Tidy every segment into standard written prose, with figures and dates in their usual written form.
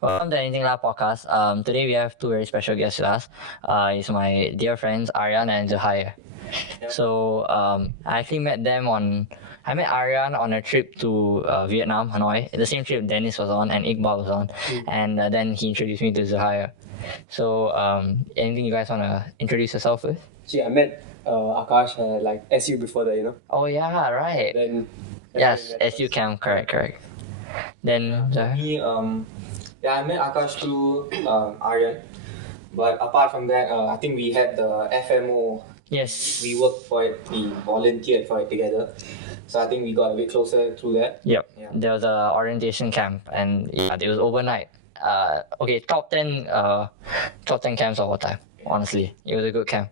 Welcome to Anything Lab podcast. Today we have two very special guests with us. It's my dear friends Aryan and Zuhair. So I actually met them I met Aryan on a trip to Vietnam, Hanoi. The same trip Dennis was on and Iqbal was on, and then he introduced me to Zuhair. So anything you guys wanna introduce yourself with? See, I met Akash like SU before that, Oh yeah, right. Then Yes, SU camp, correct. Then Zuhair? Me, I met Akash through Aryan. But apart from that, I think we had the FMO. Yes. We worked for it, we volunteered for it together. So I think we got a bit closer through that. Yep. Yeah. There was a orientation camp, and yeah, it was overnight. Okay, top 10 camps of all time. Honestly, it was a good camp,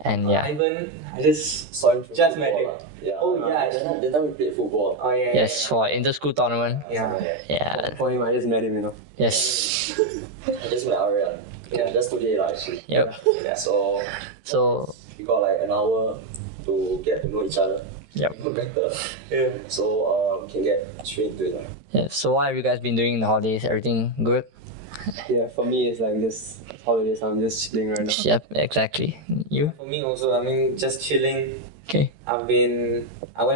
and yeah. Ivan, I just Saw him through Just met football him. lah. Yeah. Oh, yeah, That time we played football. Oh yeah. Yes, for inter-school tournament. Yeah. Yeah. for him, I just met him, Yes. I just met Aryan. Yeah, just today lah actually. Yep. Yeah. So So we got like an hour to get to know each other. Yep. Even better. Yeah. So we can get straight into it lah. yeah. So what have you guys been doing in the holidays? Everything good? Yeah, for me, it's like just holidays. I'm just chilling right now. Yep. Exactly. You? For me also, I mean, just chilling. Okay. I went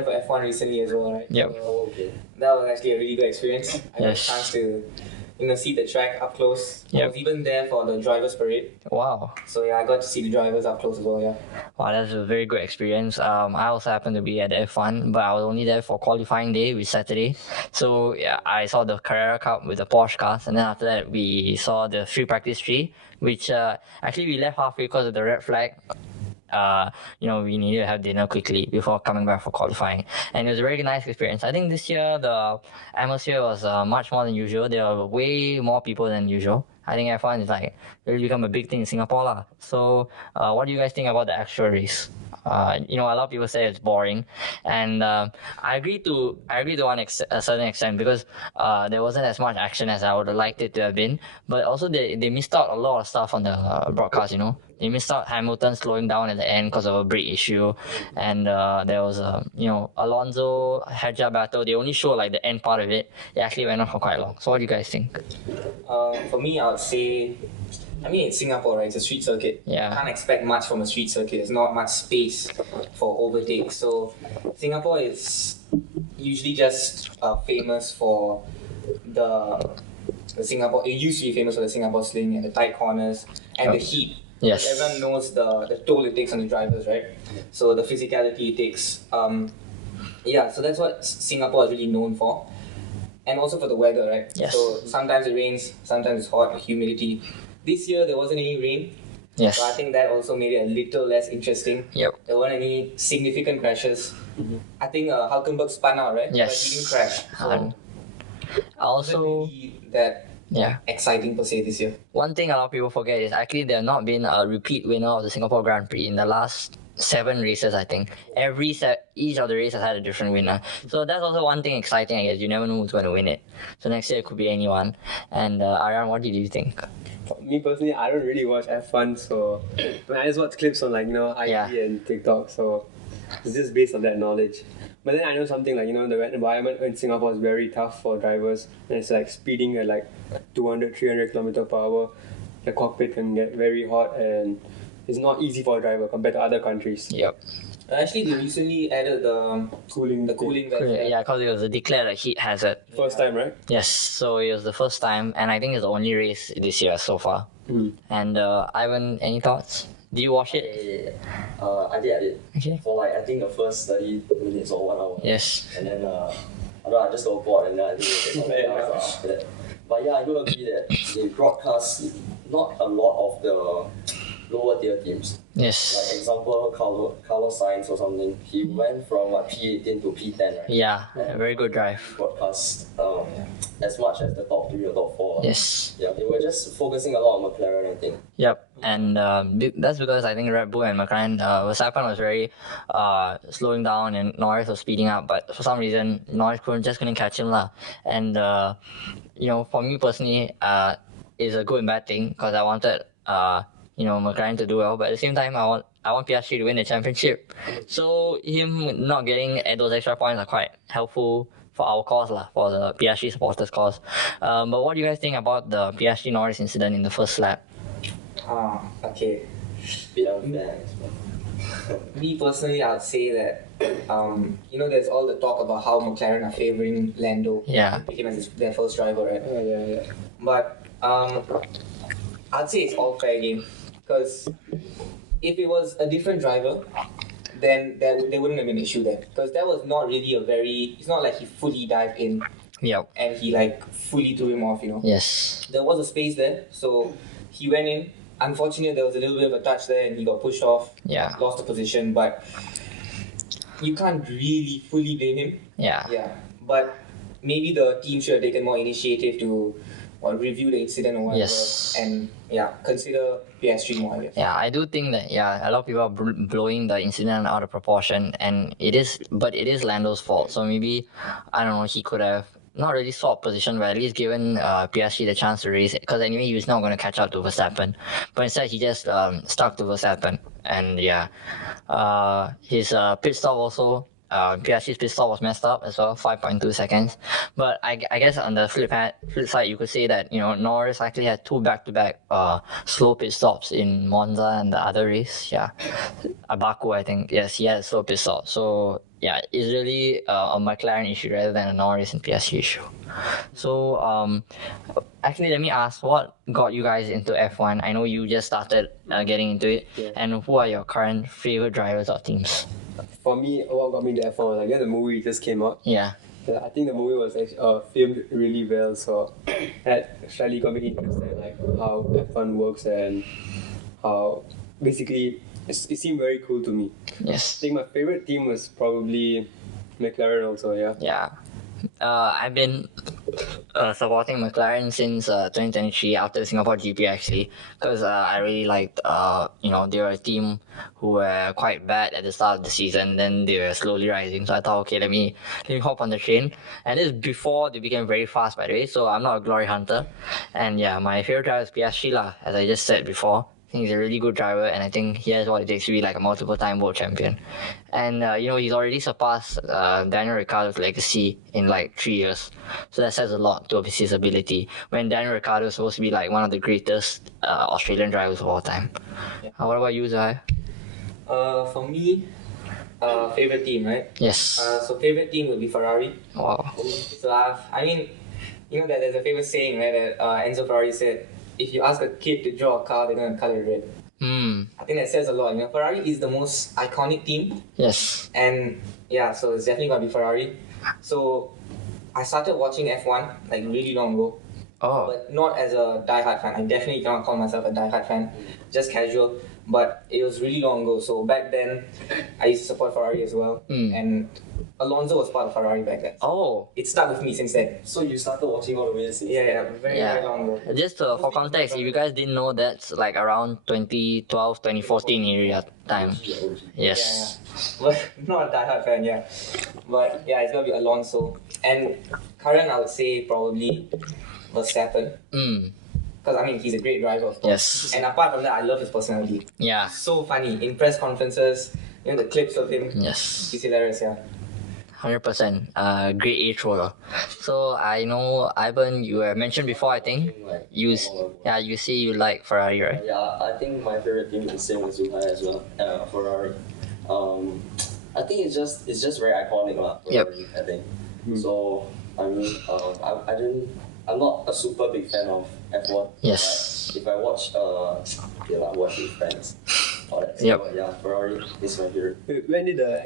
for F1 recently as well, right? Yep. So Oh, okay. that was actually a really good experience. I got a Yes. chance to, see the track up close. I Yep. was even there for the drivers' parade. Wow. So yeah, I got to see the drivers up close as well. Yeah. Wow, that's a very good experience. I also happened to be at the F1, but I was only there for qualifying day, which Saturday. So yeah, I saw the Carrera Cup with the Porsche cars, and then after that we saw the free practice 3, which actually we left halfway because of the red flag. We needed to have dinner quickly before coming back for qualifying, and it was a very nice experience. I think this year the atmosphere was much more than usual. There were way more people than usual. I think F1 is like really become a big thing in Singapore lah. So, what do you guys think about the actual race? A lot of people say it's boring, and I agree to a certain extent because there wasn't as much action as I would have liked it to have been. But also they missed out a lot of stuff on the broadcast. They missed out Hamilton slowing down at the end because of a brake issue, and there was Alonso Hedja battle. They only show like the end part of it. It actually went on for quite long. So what do you guys think? For me, I would say, it's Singapore, right? It's a street circuit. Yeah. Can't expect much from a street circuit. There's not much space for overtakes. So Singapore is usually just famous for the Singapore. It used to be famous for the Singapore sling and the tight corners and the heat. Yes. Everyone knows the toll it takes on the drivers, right? So the physicality it takes. So that's what Singapore is really known for. And also for the weather, right? Yes. So sometimes it rains, sometimes it's hot, humidity. This year there wasn't any rain. Yes. So I think that also made it a little less interesting. Yep. There weren't any significant crashes. I think Hulkenberg spun out, right? Yes. But he didn't crash. So And it also, wasn't really that yeah. exciting per se this year. One thing a lot of people forget is actually there have not been a repeat winner of the Singapore Grand Prix in the last 7 races, I think. Each of the races had a different winner. So that's also one thing exciting, I guess. You never know who's going to win it. So next year it could be anyone. And Aryan, what did you think? For me personally, I don't really watch F1, so I just watch clips on IG Yeah. and TikTok. So it's just based on that knowledge. But then I know something like the environment in Singapore is very tough for drivers, and it's like speeding at like 200, 300 km per hour. The cockpit can get very hot, and it's not easy for a driver compared to other countries. Yep. Actually, they recently added the Cooling, cooling Yeah, vest. because it was declared a heat hazard. First time, right? Yes, so it was the first time, and I think it's the only race this year so far. And Ivan, any thoughts? Did you watch it? I did. Okay. For like I think the first 30 minutes or 1 hour. Yes. And then I don't know, I just got bored and then I think there's something else after that. But yeah, I do agree that they broadcast not a lot of the lower tier teams. Like Yes. example, Carlos Sainz or something. He went from P18 to P10, right? Yeah, a very good drive. Broadcast as much as the top 3 or top 4. Yes. Yeah, they were just focusing a lot on McLaren, I think. Yep, and that's because I think Red Bull and McLaren, Verstappen was very slowing down and Norris was speeding up, but for some reason Norris couldn't catch him lah. And for me personally, it's a good and bad thing because I wanted McLaren to do well, but at the same time I want Piastri to win the championship. So him not getting those extra points are quite helpful for our cause lah, for the PSG supporters cause. But what do you guys think about the PSG Norris incident in the first lap? Okay. Bit unfair. Me personally, I'd say that there's all the talk about how McLaren are favouring Lando. Yeah. Pick him as their first driver, right? Yeah. But I'd say it's all fair game, because if it was a different driver, then there wouldn't have been an issue there, because that was not really it's not like he fully dived in Yep. and he like fully threw him off, Yes. There was a space there, so he went in. Unfortunately, there was a little bit of a touch there and he got pushed off, Yeah. lost the position, but you can't really fully blame him. Yeah. Yeah, but maybe the team should have taken more initiative to review the incident or whatever, Yes. and consider PSG more, I guess. Yeah, I do think that a lot of people are blowing the incident out of proportion, and it is Lando's fault. So maybe, I don't know, he could have not really swapped position, but at least given PSG the chance to race it, because anyway he was not going to catch up to Verstappen, but instead he just stuck to Verstappen, and his pit stop also. PSG's pit stop was messed up as well, 5.2 seconds. But I guess on the flip side, you could say that Norris actually had two back-to-back slow pit stops in Monza and the other race. Yeah, Baku, I think. Yes, he had a slow pit stop. So yeah, it's really a McLaren issue rather than a Norris and PSG issue. So actually, let me ask, what got you guys into F1? I know you just started getting into it, and who are your current favorite drivers or teams? For me, what got me into F1 was, I guess, the movie just came out. Yeah. I think the movie was filmed really well, so that slightly got me interested in like how F1 works and how basically it seemed very cool to me. I Yes. think my favorite team was probably McLaren also, yeah. Yeah. I've been supporting McLaren since 2023 after the Singapore GP actually, because I really liked they were a team who were quite bad at the start of the season, then they were slowly rising, so I thought, okay, let me hop on the train. And this is before they became very fast, by the way, so I'm not a glory hunter. And yeah, my favorite driver is PSG lah, as I just said before. I think he's a really good driver, and I think he has what it takes to be like a multiple-time world champion. And he's already surpassed Daniel Ricciardo's legacy in like 3 years, so that says a lot to his ability. When Daniel Ricciardo is supposed to be like one of the greatest Australian drivers of all time. What about you, Zuhair? For me, favorite team, right? Yes. So favorite team would be Ferrari. Wow. So that there's a famous saying, right, that Enzo Ferrari said, if you ask a kid to draw a car, they're going to color it red. I think that says a lot. Ferrari is the most iconic team. Yes. And so it's definitely going to be Ferrari. So I started watching F1 like really long ago. Oh. But not as a die-hard fan. I definitely cannot call myself a die-hard fan. Just casual. But it was really long ago. So back then, I used to support Ferrari as well. And Alonso was part of Ferrari back then. Oh. It stuck with me since then. So you started watching all the way since Very long ago. Just for context, if you guys didn't know, that's like around 2012, 2014 area time. Yes. But not a die-hard fan, But it's gonna be Alonso. And current, I would say probably Verstappen. Because he's a great driver, of course. Yes. And apart from that, I love his personality. Yeah. So funny. In press conferences, the clips of him. Yes. He's hilarious, 100%. Great age roller. So I know, Ivan, you were mentioned before, I think. You say you like Ferrari, right? Yeah, I think my favorite team is the same as Zuhair as well. Ferrari. I think it's just very iconic lah. Ferrari, I think. So I'm not a super big fan of F1. Yes. If I watch, I watch with friends. All that. So, Ferrari is my favorite. When did the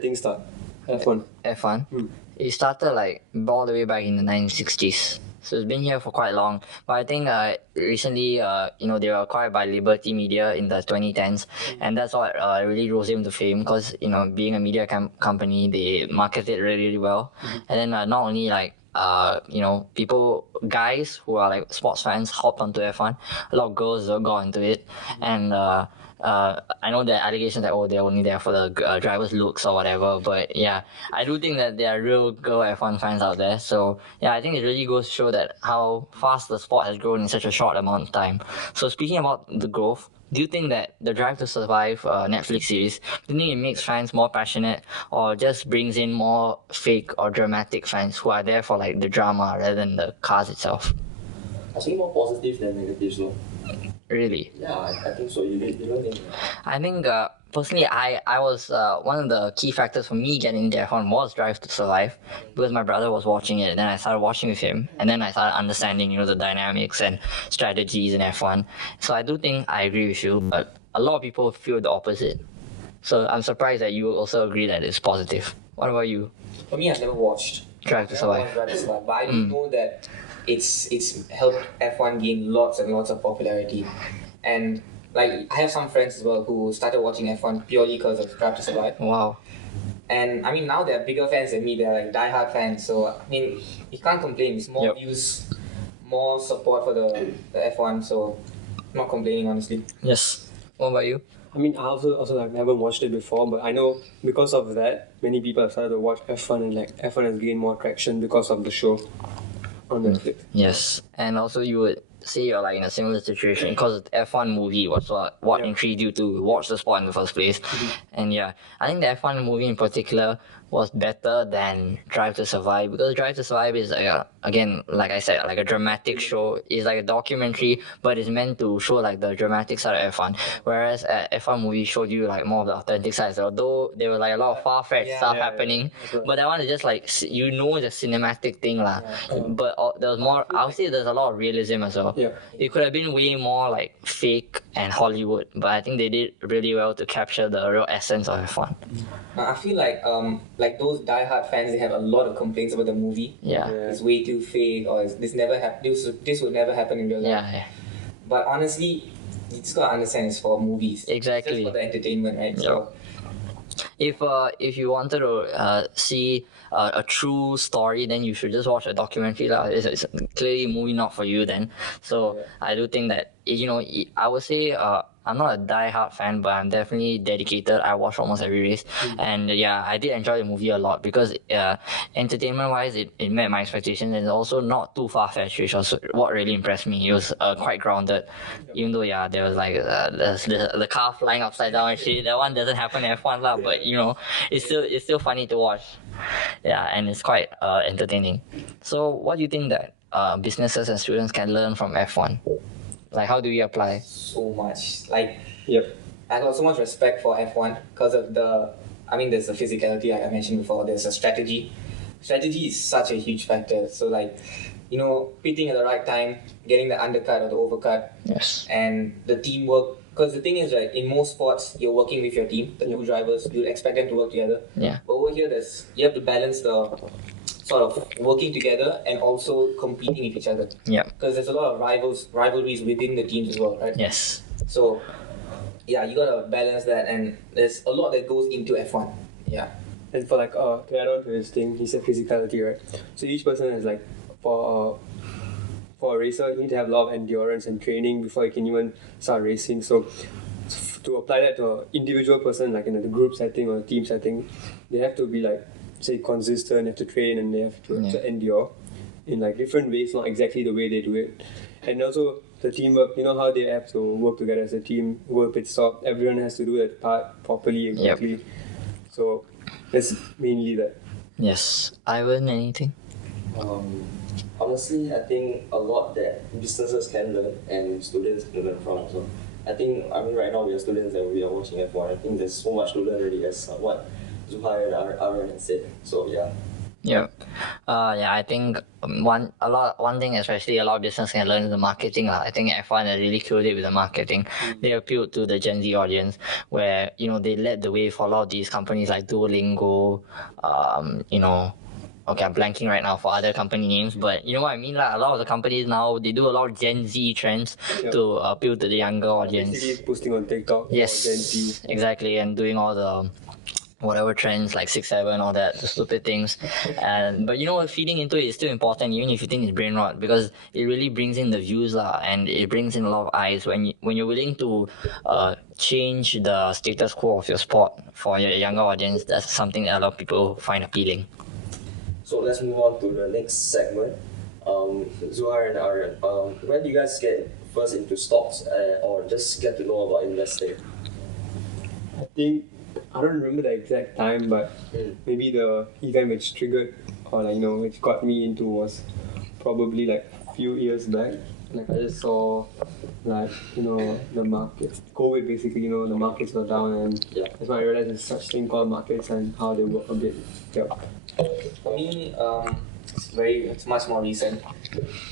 thing start? F1. F1? It started like all the way back in the 1960s. So it's been here for quite long. But I think recently, they were acquired by Liberty Media in the 2010s. And that's what really rose him to fame because, being a media company, they marketed really, really well. And then not only like, guys who are like sports fans hopped onto F1. A lot of girls got into it. And I know there are allegations that they're only there for the driver's looks or whatever, but I do think that there are real girl F1 fans out there. So I think it really goes to show that how fast the sport has grown in such a short amount of time. So speaking about the growth, Do you think that the Drive to Survive Netflix series, do you think it makes fans more passionate or just brings in more fake or dramatic fans who are there for like the drama rather than the cars itself? I think more positive than negative, no? Really? Yeah, I think so. You don't think? I think personally, I was one of the key factors for me getting into F1 was Drive to Survive because my brother was watching it. And then I started watching with him, and then I started understanding the dynamics and strategies in F1. So I do think I agree with you, but a lot of people feel the opposite. So I'm surprised that you also agree that it's positive. What about you? For me, I've never watched Drive to Never Survive. watched Drive to Survive, but I do know that it's helped F1 gain lots and lots of popularity, and like I have some friends as well who started watching F1 purely because of Drive to Survive. Wow. And I mean, now they're bigger fans than me. They're like diehard fans. So I mean, you can't complain. It's more Yep. views, more support for the F1. So I'm not complaining, honestly. Yes. What about you? I mean, I also like haven't watched it before, but I know because of that, many people have started to watch F1, and like F1 has gained more traction because of the show on Netflix. Yes. And also you would say you're like in a similar situation because the F1 movie was what Yeah. intrigued you to watch the sport in the first place. And yeah, I think the F1 movie in particular was better than Drive to Survive because Drive to Survive is again, like I said, like a dramatic show. It's like a documentary, but it's meant to show like the dramatic side of F1. Whereas F1 movie showed you like more of the authentic side. So although there were like a lot of far-fetched stuff happening, That's right. but that one is just like the cinematic thing lah. But there was more. I would say there's a lot of realism as well. Yeah. It could have been way more like fake and Hollywood, but I think they did really well to capture the real essence of F1. I feel like those diehard fans, they have a lot of complaints about the movie. Yeah. Yeah. It's way too fake, or this never this would never happen in real life. Yeah. But honestly, you just gotta understand it's for movies. Exactly. It's just for the entertainment, right? So If you wanted to see a true story, then you should just watch a documentary lah. It's clearly a movie not for you then. So I do think that I would say I'm not a die-hard fan, but I'm definitely dedicated. I watch almost every race, and yeah, I did enjoy the movie a lot because entertainment-wise, it met my expectations, and it's also not too far-fetched, which was what really impressed me. It was quite grounded, even though there was like the car flying upside down and shit. That one doesn't happen in F1 lah, but it's still funny to watch. Yeah, and it's quite entertaining. So, what do you think that businesses and students can learn from F1? Like, how do we apply? so much. Like Yep. I got so much respect for F1 because of there's the physicality like I mentioned before. There's a strategy. Strategy is such a huge factor. So like, pitting at the right time, getting the undercut or the overcut, Yes. and the teamwork. Because the thing is, right, in most sports, you're working with your team, the two drivers. You'd expect them to work together. Yeah. But over here, you have to balance the sort of working together and also competing with each other. Yeah. Because there's a lot of rivalries within the teams as well, right? Yes. So, yeah, you gotta balance that, and there's a lot that goes into F1. Yeah. And for like to add on to his thing, he said physicality, right? So each person is like for a racer, you need to have a lot of endurance and training before you can even start racing. So to apply that to an individual person, like in the group setting or team setting, they have to be like say consistent, they have to train, and they have to endure in like different ways, not exactly the way they do it. And also the teamwork, how they have to work together as a team, work pit stop, everyone has to do that part properly, exactly. So that's mainly that. Yes. Ivan, anything? Honestly, I think a lot that businesses can learn and students can learn from. So I mean, right now we are students and we are watching F1. I think there's so much to learn already, as what Zuhair and Aryan had said. So yeah. Yeah. I think one thing especially a lot of business can learn is the marketing lah. I think F1 has really killed it with the marketing. They appealed to the Gen Z audience where they led the way for a lot of these companies like Duolingo, okay, I'm blanking right now for other company names, but you know what I mean? Like a lot of the companies now, they do a lot of Gen Z trends to appeal to the younger audience. Basically posting on TikTok or Gen Z. Yes, exactly, and doing all the whatever trends like 6-7, all that, the stupid things. But feeding into it is still important, even if you think it's brain rot, because it really brings in the views and it brings in a lot of eyes. When you're willing to change the status quo of your sport for your younger audience, that's something that a lot of people find appealing. So let's move on to the next segment. Zuhair and Aryan, when do you guys get first into stocks or just get to know about investing? I think I don't remember the exact time, but maybe the event which triggered or which got me into was probably like a few years back. Like I just saw the markets, COVID basically, the markets were down, and that's when I realized there's such thing called markets and how they work a bit. Yeah. For me, it's much more recent.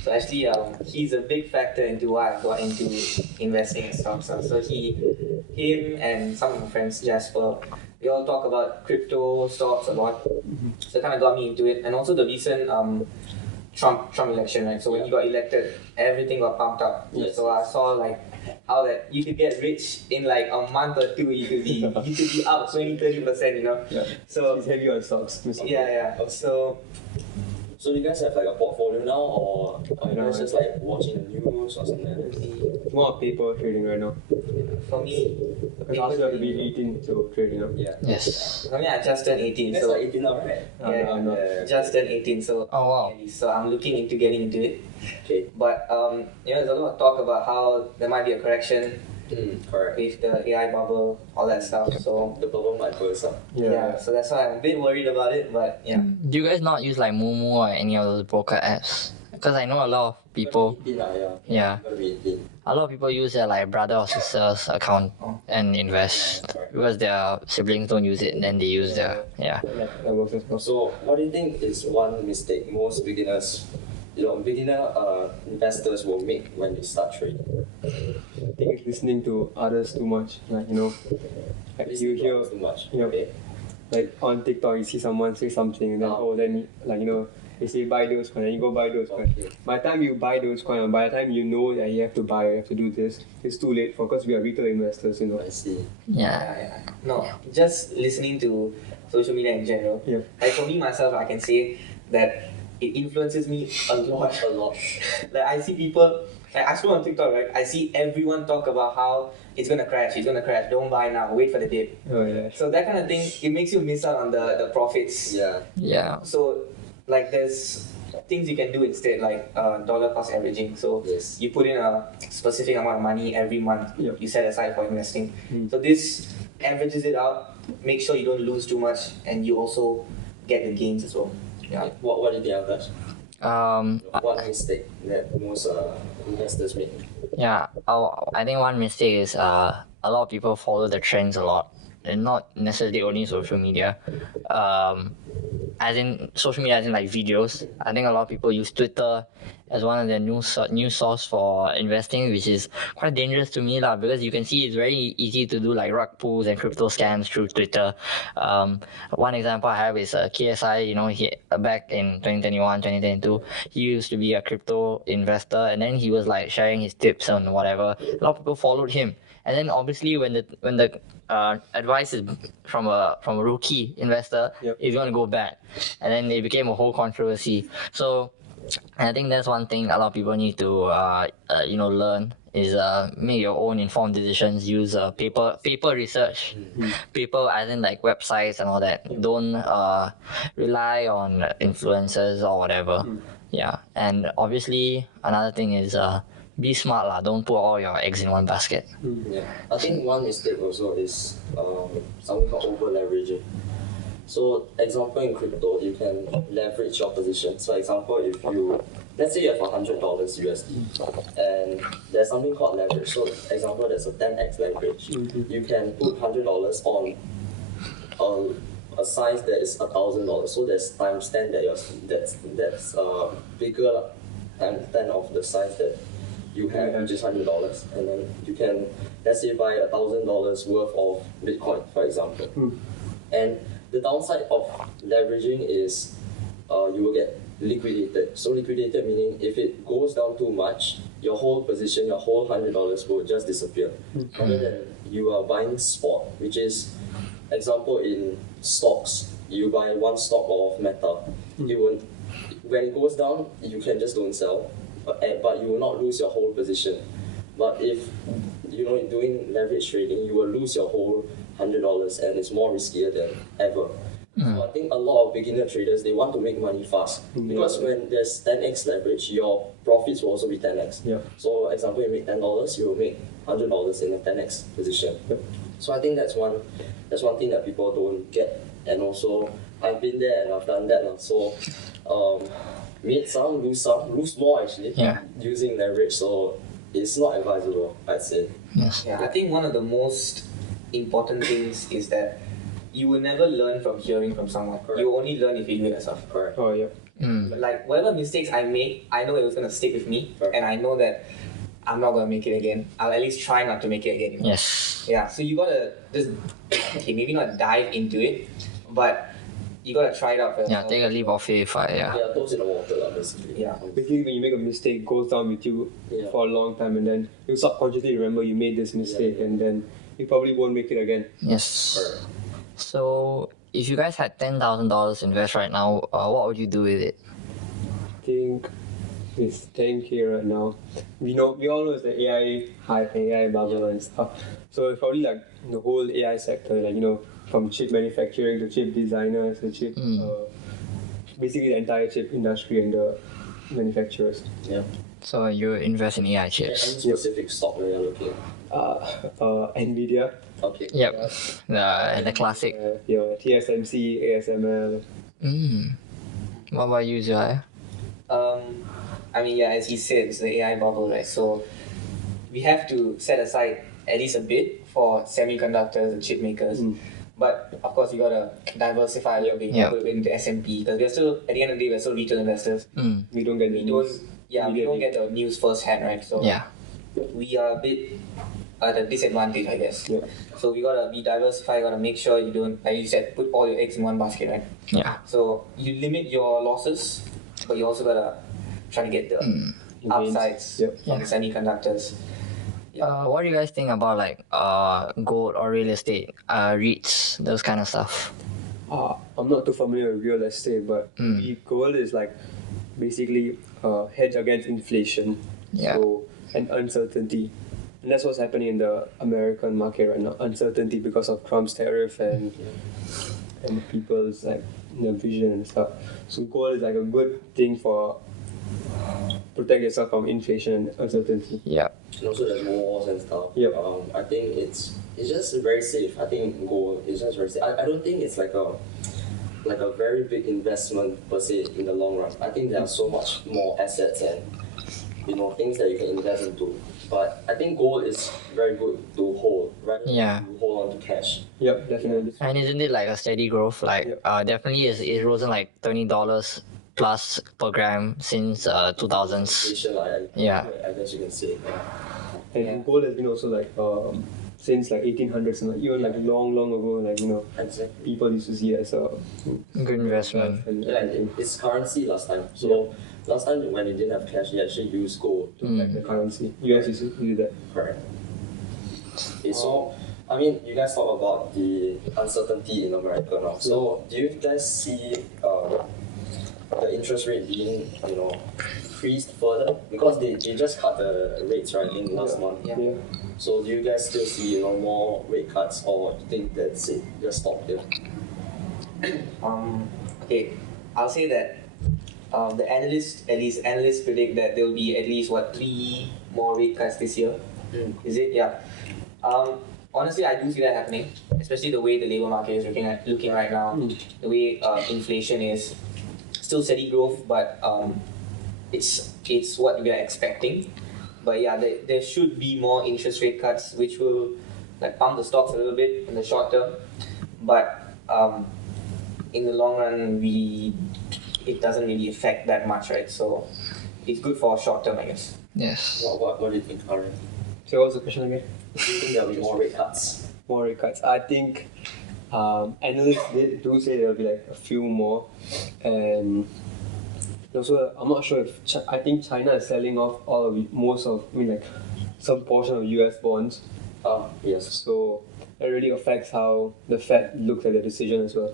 So actually, he's a big factor into why I got into investing in stocks. So him and some of my friends, Jasper, we all talk about crypto stocks a lot. So it kind of got me into it, and also the recent Trump election, right? So when he got elected, everything got pumped up. Yes. So I saw like how that you could get rich in like a month or two. You could be up 20-30%, you know. Yeah. So He's heavy on stocks. Mr. yeah. So do you guys have like a portfolio now, or are you guys just like watching the news or something like that? It's more of paper trading right now. For me, Because also you have to be 18 to trade, Yeah. Yes. For me, I just turned 18. That's So like 18 now, right? I'm not. just turned 18. So Oh wow. So I'm looking into getting into it. Okay. But there's a lot of talk about how there might be a correction Correct. with the AI bubble, all that stuff. So The bubble might burst up. yeah, so that's why I'm a bit worried about it. But yeah, Do you guys not use like Momo or any of those broker apps? Because I know a lot of people, 18, yeah, Gotta be 18. a lot of people use their like brother or sister's account and invest because their siblings don't use it, and then they use their That works as well. So, what do you think is one mistake most beginner investors will make when they start trading? I think it's listening to others too much. Like you Listening to hear others too much. Yeah. Okay. like on TikTok, you see someone say something, and then they say buy those coin, and you go buy those coin. Okay. By the time you buy those coin, and by the time you know that you have to buy, you have to do this, it's too late because we are retail investors, I see. yeah. No, just listening to social media in general. Yeah. Like for me myself, I can say that it influences me a lot. Like I see people, like I scroll on TikTok, right? I see everyone talk about how it's gonna crash, don't buy now, wait for the dip. Oh yeah. So that kind of thing, it makes you miss out on the profits. Yeah. Yeah. So like there's things you can do instead, like dollar cost averaging. So Yes. you put in a specific amount of money every month, Yep. you set aside for investing. So this averages it out, make sure you don't lose too much, and you also get the gains as well. Yeah. What do you think, Aakash? What mistake that most investors make? Yeah, I think one mistake is a lot of people follow the trends a lot, and not necessarily only social media. As in social media, as in like videos. I think a lot of people use Twitter as one of their news source for investing, which is quite dangerous to me lah, because you can see it's very easy to do like rug pulls and crypto scams through Twitter. One example I have is KSI. He back in 2021, 2022, he used to be a crypto investor, and then he was like sharing his tips on whatever. A lot of people followed him, and then obviously when the advice is from a rookie investor, it's going to go bad, and then it became a whole controversy. So I think that's one thing a lot of people need to learn is make your own informed decisions. Use paper research, paper as in like websites and all that. Don't rely on influencers or whatever. Yeah, and obviously another thing is be smart lah. Don't put all your eggs in one basket. Yeah. I think one mistake also is something called over leveraging. So, example in crypto, you can leverage your position. So, example, if let's say you have $100 USD, and there's something called leverage. So, example, there's a 10x leverage. You can put $100 on a size that is $1,000. So there's times 10 that's bigger times 10 of the size that you have, which is $100, and then you can, let's say, buy $1,000 worth of Bitcoin, for example. And the downside of leveraging is you will get liquidated. So liquidated meaning if it goes down too much, your whole position, your whole $100 will just disappear. Rather than you are buying spot, which is, example in stocks, you buy one stock of Meta. It will, when it goes down, you can just don't sell, but you will not lose your whole position. But if doing leverage trading, you will lose your whole $100, and it's more riskier than ever. So I think a lot of beginner traders, they want to make money fast because when there's 10x leverage, your profits will also be 10x. Yeah. So example, you make $10, you will make $100 in a 10x position. Yep. So I think that's one thing that people don't get, and also I've been there and I've done that. So made some, lose more actually, Yeah. using leverage. So it's not advisable, I'd say. Yes. Yeah, I think one of the most important things is that you will never learn from hearing from someone. Correct. You will only learn if you do it yourself. Correct. Oh yeah. Like whatever mistakes I make, I know it was gonna stick with me, Correct. and I know that I'm not gonna make it again. I'll at least try not to make it again. You know? Yes. Yeah. So you gotta just okay, maybe not dive into it, but you gotta try it out first. Yeah, take a leap of faith. Yeah. Yeah, toes in the water, basically. Yeah. Basically, when you make a mistake, it goes down with you Yeah. for a long time, and then you subconsciously remember you made this mistake, and then you probably won't make it again. Yes. Correct. So, if you guys had $10,000 to invest right now, what would you do with it? I think it's 10K right now. We all know it's the AI hype, AI bubble and stuff. So it's probably like the whole AI sector, like from chip manufacturing to chip designers to chip, basically the entire chip industry and the manufacturers. Yeah. So you invest in AI Any chips. specific stock that you're looking at? Nvidia, Okay. Yep. The classic. TSMC, ASML. What about you, Zuhair? I mean, yeah, as he said, it's the AI bubble, right? So we have to set aside at least a bit for semiconductors and chip makers. But of course, you gotta diversify a little bit. Yeah. Put it into S&P because we're still at the end of the day we're still retail investors. We don't get the We news. we don't immediately. get the news firsthand, right? So Yeah. we are a bit at a disadvantage, I guess. Yeah. So we gotta be diversified. Gotta make sure you don't, like you said, put all your eggs in one basket, right? Yeah. So you limit your losses, but you also gotta try to get the upsides Yep. from the semiconductors. What do you guys think about like gold or real estate, REITs, those kind of stuff? I'm not too familiar with real estate, but gold is like basically hedge against inflation. Yeah. So and uncertainty, and that's what's happening in the American market right now. Uncertainty because of Trump's tariff and people's like vision and stuff. So gold is like a good thing for protect yourself from inflation and uncertainty. Yeah. And also there's wars and stuff. Yep. I think it's just very safe. I think gold is just very safe. I don't think it's like a very big investment per se in the long run. I think there are so much more assets and things that you can invest into. But I think gold is very good to hold rather than Yeah. to hold on to cash. Yep, definitely. And isn't it like a steady growth? Like, definitely it's risen like $20 plus per gram since 2000s. Inflation, Yeah. I guess you can say. And gold has been also like since like 1800s and like, even like long ago, like Exactly. people used to see it as a Good investment. and Yeah, it's currency last time. So last time when you didn't have cash, you actually used gold. to like the currency. You guys used to do that. Correct. Okay, so I mean, you guys talk about the uncertainty in America now. So do you guys see the interest rate being, increased further? Because they just cut the rates right in last month. Yeah. Yeah. So do you guys still see more rate cuts, or you think that's it? Just stop there. Okay, I'll say that the analysts predict that there will be at least 3 more rate cuts this year. Is it? Yeah. Honestly, I do see that happening, especially the way the labor market is looking right now. The way inflation is still steady growth, but it's what we are expecting. But yeah, there should be more interest rate cuts, which will like pump the stocks a little bit in the short term. But in the long run, it doesn't really affect that much, right? So it's good for short term, I guess. Yes. What do you think, Aryan? So what was the question again? Do you think there'll be more rate cuts? More rate cuts. I think analysts do say there'll be like a few more, and also I'm not sure if I think China is selling off some portion of US bonds. Yes. So that really affects how the Fed looks at the decision as well,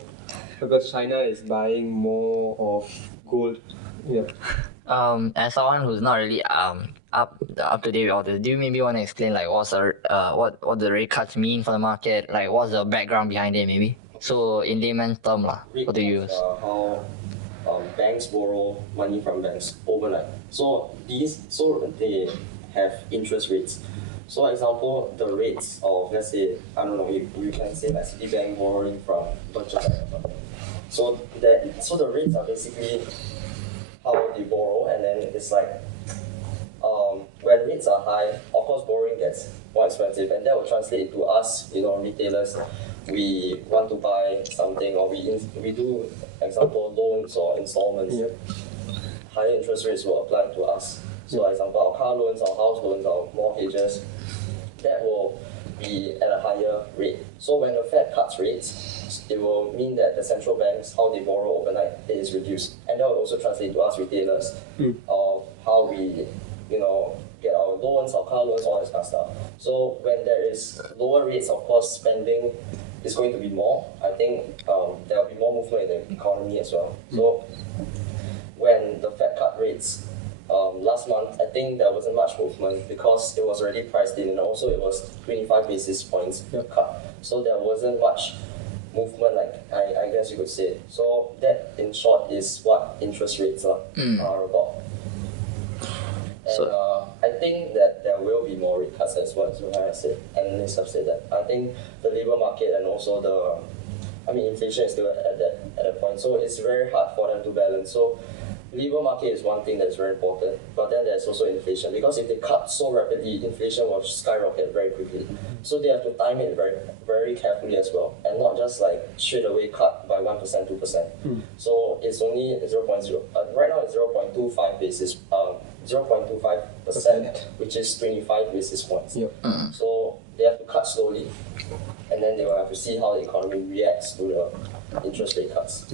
because China is buying more of gold. Yeah. As someone who's not really up to date with all this, do you maybe want to explain like what the rate cuts mean for the market? Like what's the background behind it maybe? So in layman's term lah, what do you use? How banks borrow money from banks overnight. So they have interest rates. So example, the rates of, let's say, I don't know, you can say like Citibank borrowing from Deutsche Bank or something. So the rates are basically how they borrow, and then it's like when rates are high, of course borrowing gets more expensive, and that will translate into us, retailers. We want to buy something, or we do, example, loans or installments. Yeah. Higher interest rates will apply to us. So, example, our car loans, our house loans, our mortgages, that will be at a higher rate. So when the Fed cuts rates, it will mean that the central banks, how they borrow overnight, is reduced, and that will also translate to us retailers of how we, get our loans, our car loans, all this kind of stuff. So when there is lower rates, of course, spending is going to be more. I think there will be more movement in the economy as well. So when the Fed cut rates last month, I think there wasn't much movement because it was already priced in, and also it was 25 basis points cut. So there wasn't much movement, like I guess you could say. So that, in short, is what interest rates are about. And I think that there will be more rate cuts, as what Zuhair said, analysts have said that. I think the labour market and also inflation is still at that point, so it's very hard for them to balance. So labour market is one thing that's very important, but then there's also inflation, because if they cut so rapidly, inflation will skyrocket very quickly. So they have to time it very, very carefully as well, and not just like straight away cut by 1%, 2%. So it's only 0.0. Right now it's 0.25%, which is 25 basis points. So they have to cut slowly, and then they will have to see how the economy reacts to the interest rate cuts.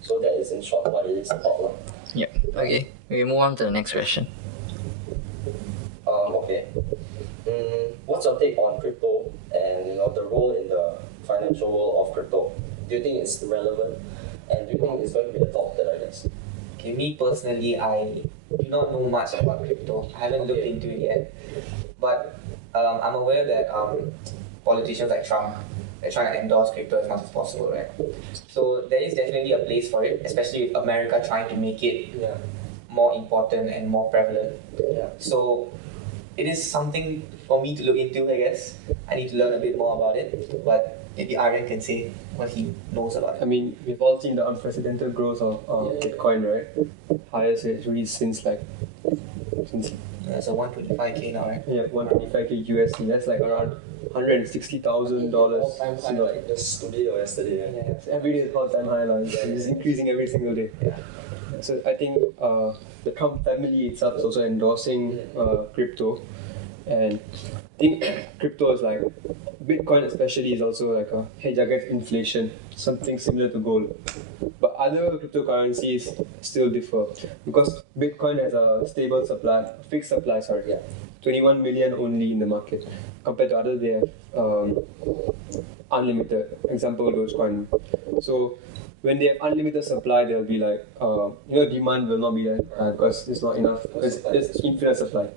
So that is in short what it is about. Yep. Okay. We move on to the next question. Okay. What's your take on crypto and the role in the financial world of crypto? Do you think it's relevant, and do you think it's going to be adopted, I guess? Okay, me personally, I do not know much about crypto. I haven't looked into it yet. But I'm aware that politicians like Trump, they're trying to endorse crypto as much as possible, right? So there is definitely a place for it, especially with America trying to make it more important and more prevalent. So it is something for me to look into, I guess. I need to learn a bit more about it, but maybe Aryan can say what he knows about it. I mean, we've all seen the unprecedented growth of Bitcoin, right? Highest it's reached since So 125k now, right? 125k USD. That's like around $160,000. All-time high, like just today or yesterday. So every day is all-time high, it's increasing every single day. So I think the Trump family itself is also endorsing crypto, and I think crypto is like, Bitcoin especially is also like a hedge against inflation, something similar to gold. But other cryptocurrencies still differ, because Bitcoin has a stable supply, fixed supply, 21 million only in the market. Compared to others, they have unlimited. Example, Dogecoin. So when they have unlimited supply, they'll be like, demand will not be there because it's not enough. It's infinite supply.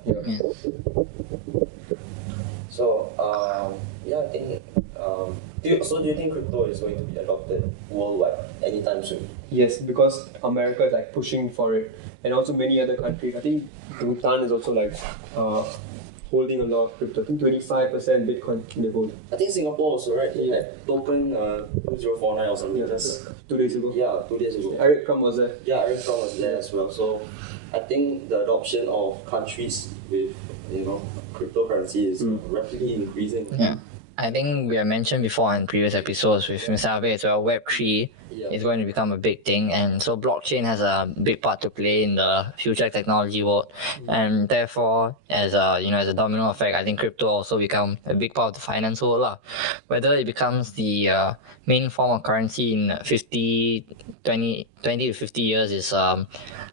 So I think. Do you think crypto is going to be adopted worldwide anytime soon? Yes, because America is like pushing for it, and also many other countries. I think Bhutan is also like holding a lot of crypto. I think 25% Bitcoin they hold. I think Singapore also, right? Like token 2049 or something. Just 2 days ago. 2 days ago. Eric Trump was there. Eric Trump was there as well. So I think the adoption of countries with cryptocurrency is rapidly increasing. I think we have mentioned before in previous episodes with Mr. Abe as well, Web3 is going to become a big thing, and so blockchain has a big part to play in the future technology world, and therefore as a domino effect, I think crypto also become a big part of the finance world lah. Whether it becomes the main form of currency in 20 to 50 years is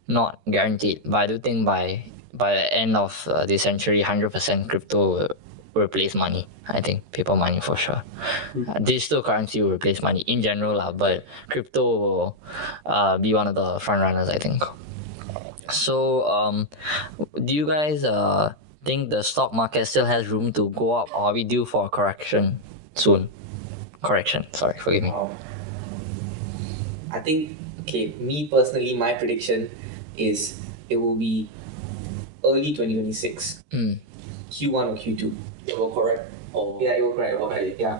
not guaranteed, but I do think by the end of this century, 100% crypto will replace money. I think paper money for sure. Digital currency will replace money in general, but crypto will be one of the front runners, I think. So, do you guys think the stock market still has room to go up, or are we due for a correction soon? correction. Sorry, forgive me. I think, okay, me personally, my prediction is it will be early 2026, Mm, Q1 or Q2. It will correct. Or Yeah, it will correct. Okay, yeah.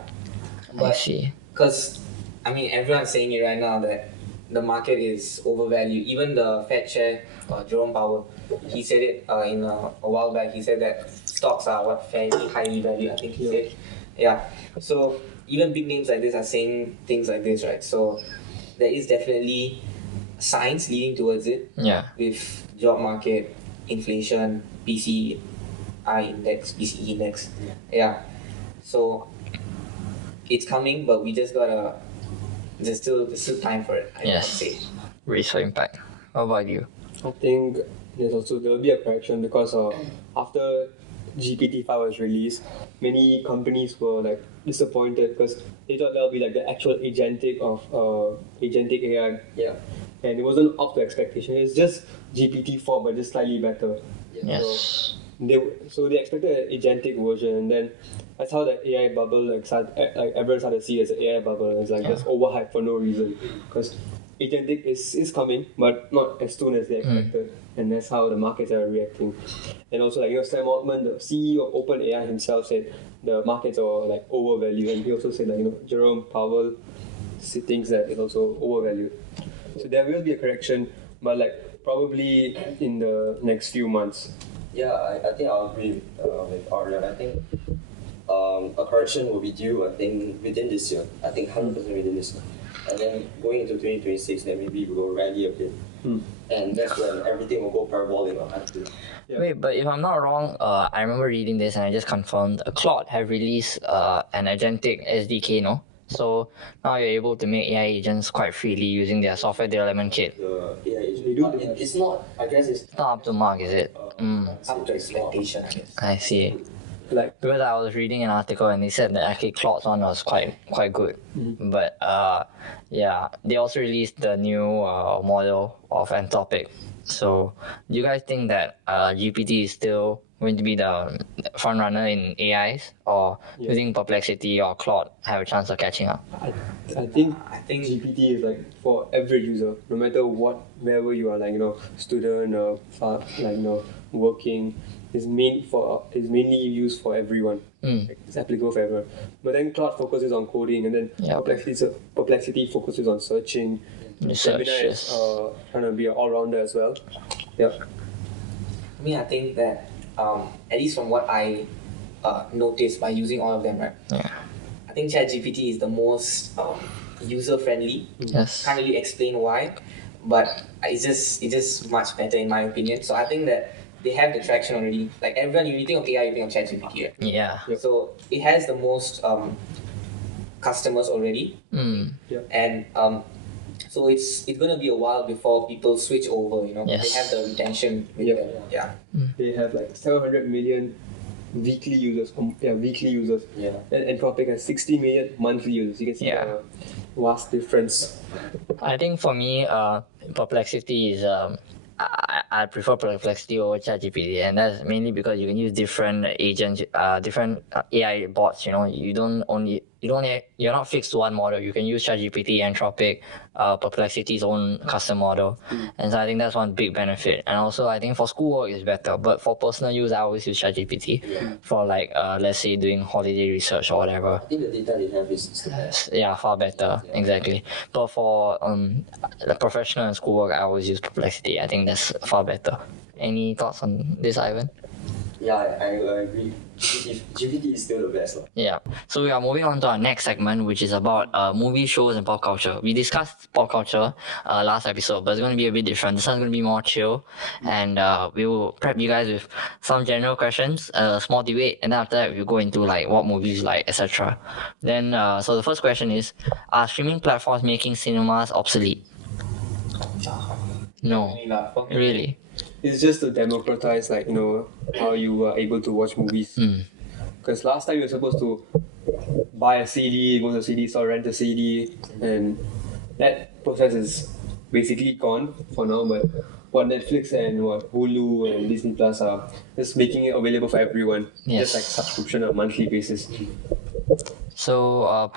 I see. Because, I mean, everyone's saying it right now that the market is overvalued. Even the Fed chair, Jerome Powell, he said it in a while back. He said that stocks are fairly highly valued, I think he said. Yeah. So even big names like this are saying things like this, right? So there is definitely signs leading towards it Yeah. with job market, inflation, PCI index, PCE index. Yeah. So it's coming, but we just gotta. There's still time for it. I would Yes. say. Race for impact. How about you? I think there'll be a correction because after GPT-5 was released, many companies were like disappointed because they thought that'll be like the actual agentic AI, yeah. and it wasn't up to expectation. It's just GPT-4 but just slightly better. Yes. So they expected an agentic version, and then that's how the AI bubble like everyone started to see it as an AI bubble. It's like just overhyped for no reason because agentic is coming, but not as soon as they expected, and that's how the markets are reacting. And also like Sam Altman, the CEO of OpenAI himself, said the markets are like overvalued, and he also said like Jerome Powell thinks that it's also overvalued. So there will be a correction, but like probably in the next few months. Yeah, I think I'll agree with Aryan. I think a correction will be due, I think, within this year. I think 100% within this year. And then going into 2026, then maybe we will rally a bit. And that's when everything will go parabolic. I think. Yeah. Wait, but if I'm not wrong, I remember reading this and I just confirmed Claude have released an agentic SDK, no? So now you're able to make AI agents quite freely using their software development kit. The AI agent. They do But it's not, I guess it's Not up to mark, is it? Up to expectation, I guess. I see. Like Because I was reading an article and they said that actually Claude's one was quite good. But yeah, they also released the new model of Anthropic. So do you guys think that GPT is still going to be the front runner in AIs, or do you think Perplexity or Claude have a chance of catching up? I think I think GPT is like for every user, no matter wherever you are, like student or working, is mainly used for everyone. Like, it's applicable for everyone. But then Cloud focuses on coding, and then Yeah. Perplexity focuses on searching. Research, Gemini yes. is trying to be an all-rounder as well. Yeah. I mean, I think that at least from what I noticed by using all of them, right? Yeah. I think ChatGPT is the most user friendly. Yes. Can't really explain why, but it's just much better in my opinion. So I think that they have the traction already. Like everyone, you think of AI, you think of ChatGPT, right? Yeah. So it has the most customers already, and so it's gonna be a while before people switch over. Yes. They have the retention with Yep. them. Yeah. They have like 700 million weekly users. Weekly users. Yeah. And Anthropic has 60 million monthly users. You can see Yeah. the vast difference. I think for me, Perplexity is I prefer Perplexity over ChatGPT, and that's mainly because you can use different agents, different AI bots. You're not fixed to one model. You can use ChatGPT, Anthropic, Perplexity's own custom model, and so I think that's one big benefit. And also, I think for schoolwork it's better, but for personal use, I always use ChatGPT for like let's say doing holiday research or whatever. I think the data they have is the best. Yeah, far better, exactly. But for the professional and schoolwork, I always use Perplexity. I think that's far better. Any thoughts on this, Ivan? Yeah, I agree. GPT is still the best. Yeah. So we are moving on to our next segment, which is about movie shows and pop culture. We discussed pop culture last episode, but it's going to be a bit different. This one's going to be more chill, and we will prep you guys with some general questions, a small debate, and then after that we'll go into like what movies you like, etc. Then, so the first question is: are streaming platforms making cinemas obsolete? No, really. It's just to democratize, like, how you are able to watch movies. Because last time you were supposed to buy a CD, go to a CD store, rent a CD, and that process is basically gone for now. But what Netflix and what Hulu and Disney Plus are just making it available for everyone, Yes. just like subscription on a monthly basis. So,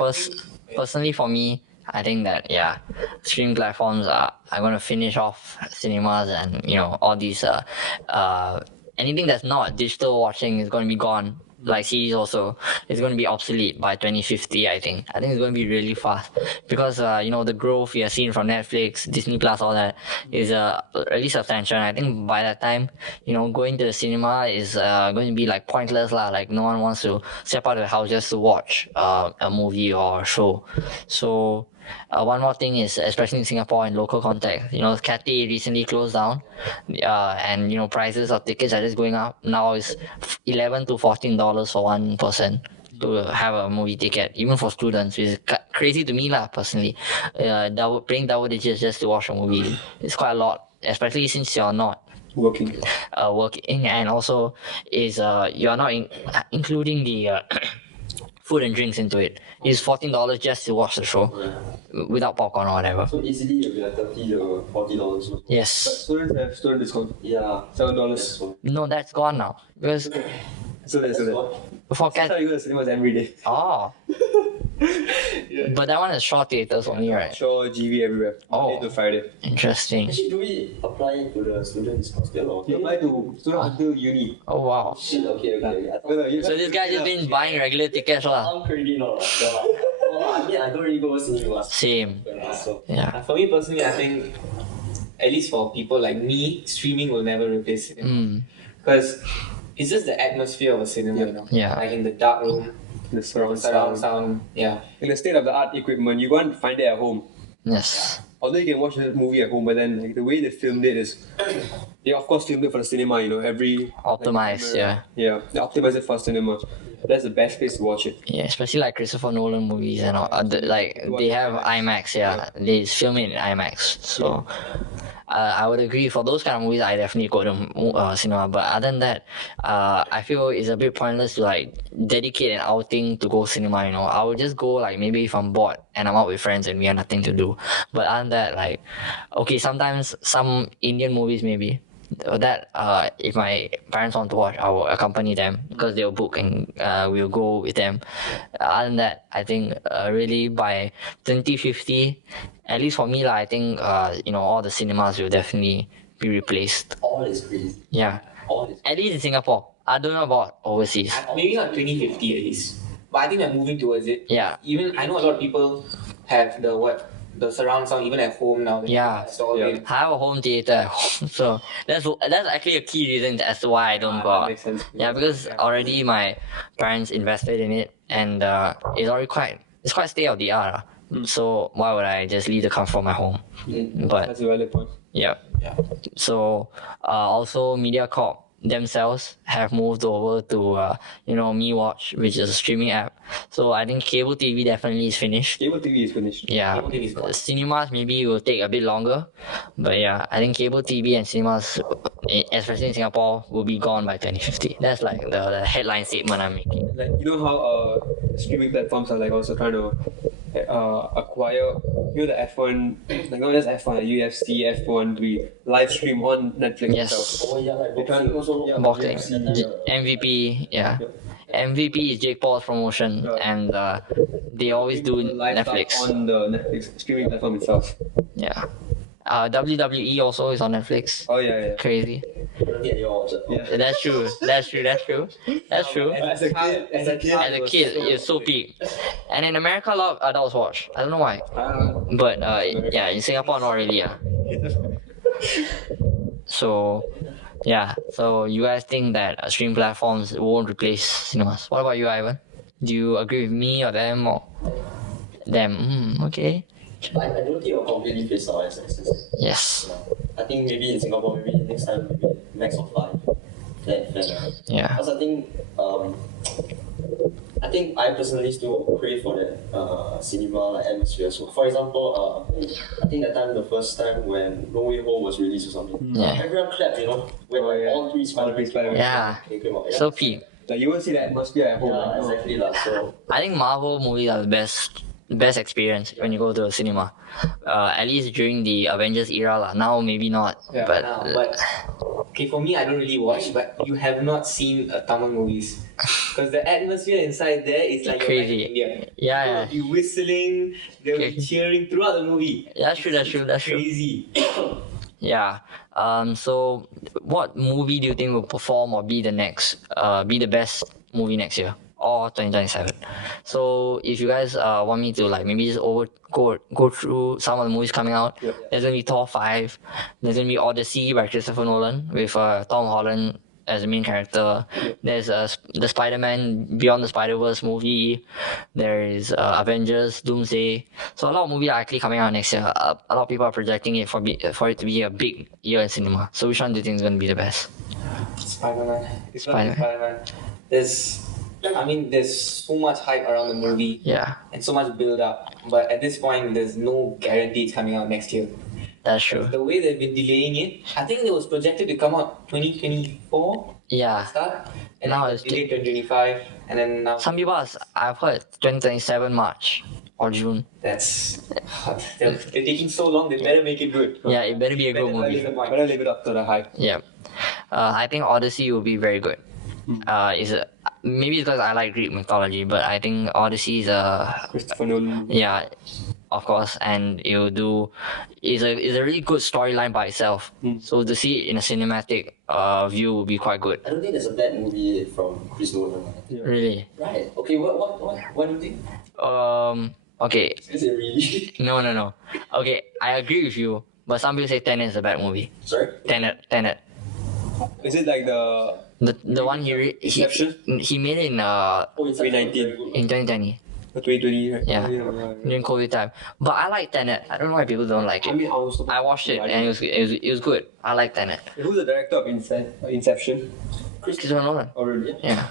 personally for me, I think that streaming platforms are going to finish off cinemas, and all these anything that's not digital watching is going to be gone. Like series also, it's going to be obsolete by 2050. I think it's going to be really fast because the growth we are seeing from Netflix, Disney Plus, all that is really substantial. And I think by that time, going to the cinema is going to be like pointless lah. Like no one wants to step out of the house just to watch a movie or a show. So one more thing is, especially in Singapore in local context, Cathay recently closed down, and prices of tickets are just going up. Now it's $11 to $14 for one person to have a movie ticket, even for students, which is crazy to me lah personally. Paying double digits just to watch a movie is quite a lot, especially since you're not Working. working, and also is you're not including the food and drinks into it. It's $14 just to watch the show without popcorn or whatever. So easily it'll be like $30 to $40. Yes. Students have student discount. Yeah. $7. No, that's gone now because So that's what? for That's how Cat. you go to cinemas every day. Oh, but that one is short theaters only, right? Sure, GV everywhere. Oh. Monday to Friday. Interesting. Actually, do we apply it to the student discount still or? You apply to student until uni. Oh wow. Shit, okay. I thought So this guy just been buying regular tickets lah. I'm currently not. Well, I mean, I don't really go cinemas. Same. So, Yeah. For me personally, I think, at least for people like me, streaming will never replace cinema. Because it's just the atmosphere of a cinema, Yeah. Like in the dark room, The surround surround sound. sound, yeah. In the state of the art equipment, you can't find it at home. Yes. Although you can watch the movie at home, but then like the way they filmed it is, they of course filmed it for the cinema. Every Optimized, camera- yeah, they optimize it for cinema. That's the best place to watch it. Yeah, especially like Christopher Nolan movies and all. They have IMAX. Yeah, they film it in IMAX. So. I would agree for those kind of movies. I definitely go to cinema, but other than that, I feel it's a bit pointless to like dedicate an outing to go cinema. I would just go like maybe if I'm bored and I'm out with friends and we have nothing to do. But other than that, like okay, sometimes some Indian movies maybe that if my parents want to watch, I will accompany them because they'll book and we'll go with them. Other than that, I think really by 2050, at least for me lah, I think all the cinemas will definitely be replaced. all is crazy. Yeah, All is at least in Singapore. I don't know about overseas. Maybe not 2050 at least. But I think we're moving towards it. Yeah. Even I know a lot of people have the surround sound even at home now. Yeah. So Yeah. I have a home theater at home, so that's actually a key reason as to why I don't go That out. makes sense. Yeah, because already my parents invested in it, and it's already quite state of the art. So why would I just leave the comfort of my home? But That's a valid point. yeah. So also MediaCorp themselves have moved over to MeWatch, which is a streaming app. So I think cable TV definitely is finished. Cable TV is finished. Yeah, Cable TV is gone. cinemas maybe will take a bit longer, but yeah, I think cable TV and cinemas, especially in Singapore, will be gone by 2050. That's like the headline statement I'm making. Like how streaming platforms are like also trying to acquire the F1, like not just F1, like UFC, F1 to be live stream on Netflix Yes. itself. Oh yeah, like They try boxing to- also. yeah, Boxing, Yeah. MVP, yeah. MVP is Jake Paul's promotion, and they always do Live stuff Netflix. on the Netflix streaming platform itself. Yeah. WWE also is on Netflix. Oh yeah. Crazy. I don't think anyone watch it. Yeah. That's true. That's true. As a kid, As a kid, it's so peak. And in America, a lot of adults watch. I don't know why. But yeah, in Singapore, not really. So, yeah. So you guys think that streaming platforms won't replace cinemas? What about you, Ivan? Do you agree with me or them or them? Okay. I don't think it'll completely phase out as Yes. I think maybe in Singapore, maybe next time, maybe max of 5. Flat. Yeah. Because I think I personally still crave for that cinema like atmosphere. So, for example, I think that time, the first time when No Way Home was released or something, Yeah. everyone clapped, when Oh, yeah. all three Spider-Man Yeah. came out. So peak. Like you won't see the atmosphere at home. Yeah, like, no. exactly lah. So I think Marvel movies are the best experience when you go to a cinema. At least during the Avengers era lah. Now maybe not. Yeah. But But Okay, for me, I don't really watch, but you have not seen Tamil movies. Because the atmosphere inside there is like you're back in Crazy. India. Yeah, People yeah. will be whistling, they'll be Okay. cheering throughout the movie. That's true. That's true. That's true. Crazy. Yeah. So, what movie do you think will perform or be the best movie next year or 2027? So, if you guys want me to like maybe just go through some of the movies coming out, Yeah. there's gonna be Thor 5. There's gonna be Odyssey by Christopher Nolan with Tom Holland as the main character. There's the Spider-Man Beyond the Spider-Verse movie. There is Avengers Doomsday. So a lot of movies are actually coming out next year. A lot of people are projecting it for it to be a big year in cinema. So which one do you think is going to be the best? Spider-Man. It's gonna be Spider-Man. Spider-Man. There's so much hype around the movie Yeah, and so much build up. But at this point, there's no guarantee it's coming out next year. that's true. The way they've been delaying it, I think it was projected to come out 2024 Yeah. start, and Now now it's it's delayed 2025, and then now Some people I've heard 2027 March or June. that's they're taking so long. They better make it good. Yeah, it better be a good movie. Better leave it up to the hype. Yeah. I think Odyssey will be very good. Maybe it's because I like Greek mythology, but I think Odyssey is Christopher Nolan. yeah, of course, and is a really good storyline by itself. So to see it in a cinematic view will be quite good. I don't think there's a bad movie from Chris Nolan. Really. Right. Okay, what do you think? Okay. Is it really? No. Okay, I agree with you, but some people say Tenet is a bad movie. Sorry? Tenet. Is it like The one Inception? he made it in Inception 2019. was very good. in 2020 2020, right? Yeah. during COVID time. But I like Tenet. I don't know why people don't like I it. mean, I was I watched it and it was good. I like Tenet. Who's the director of Inception? Christopher Nolan. Oh, really? Yeah.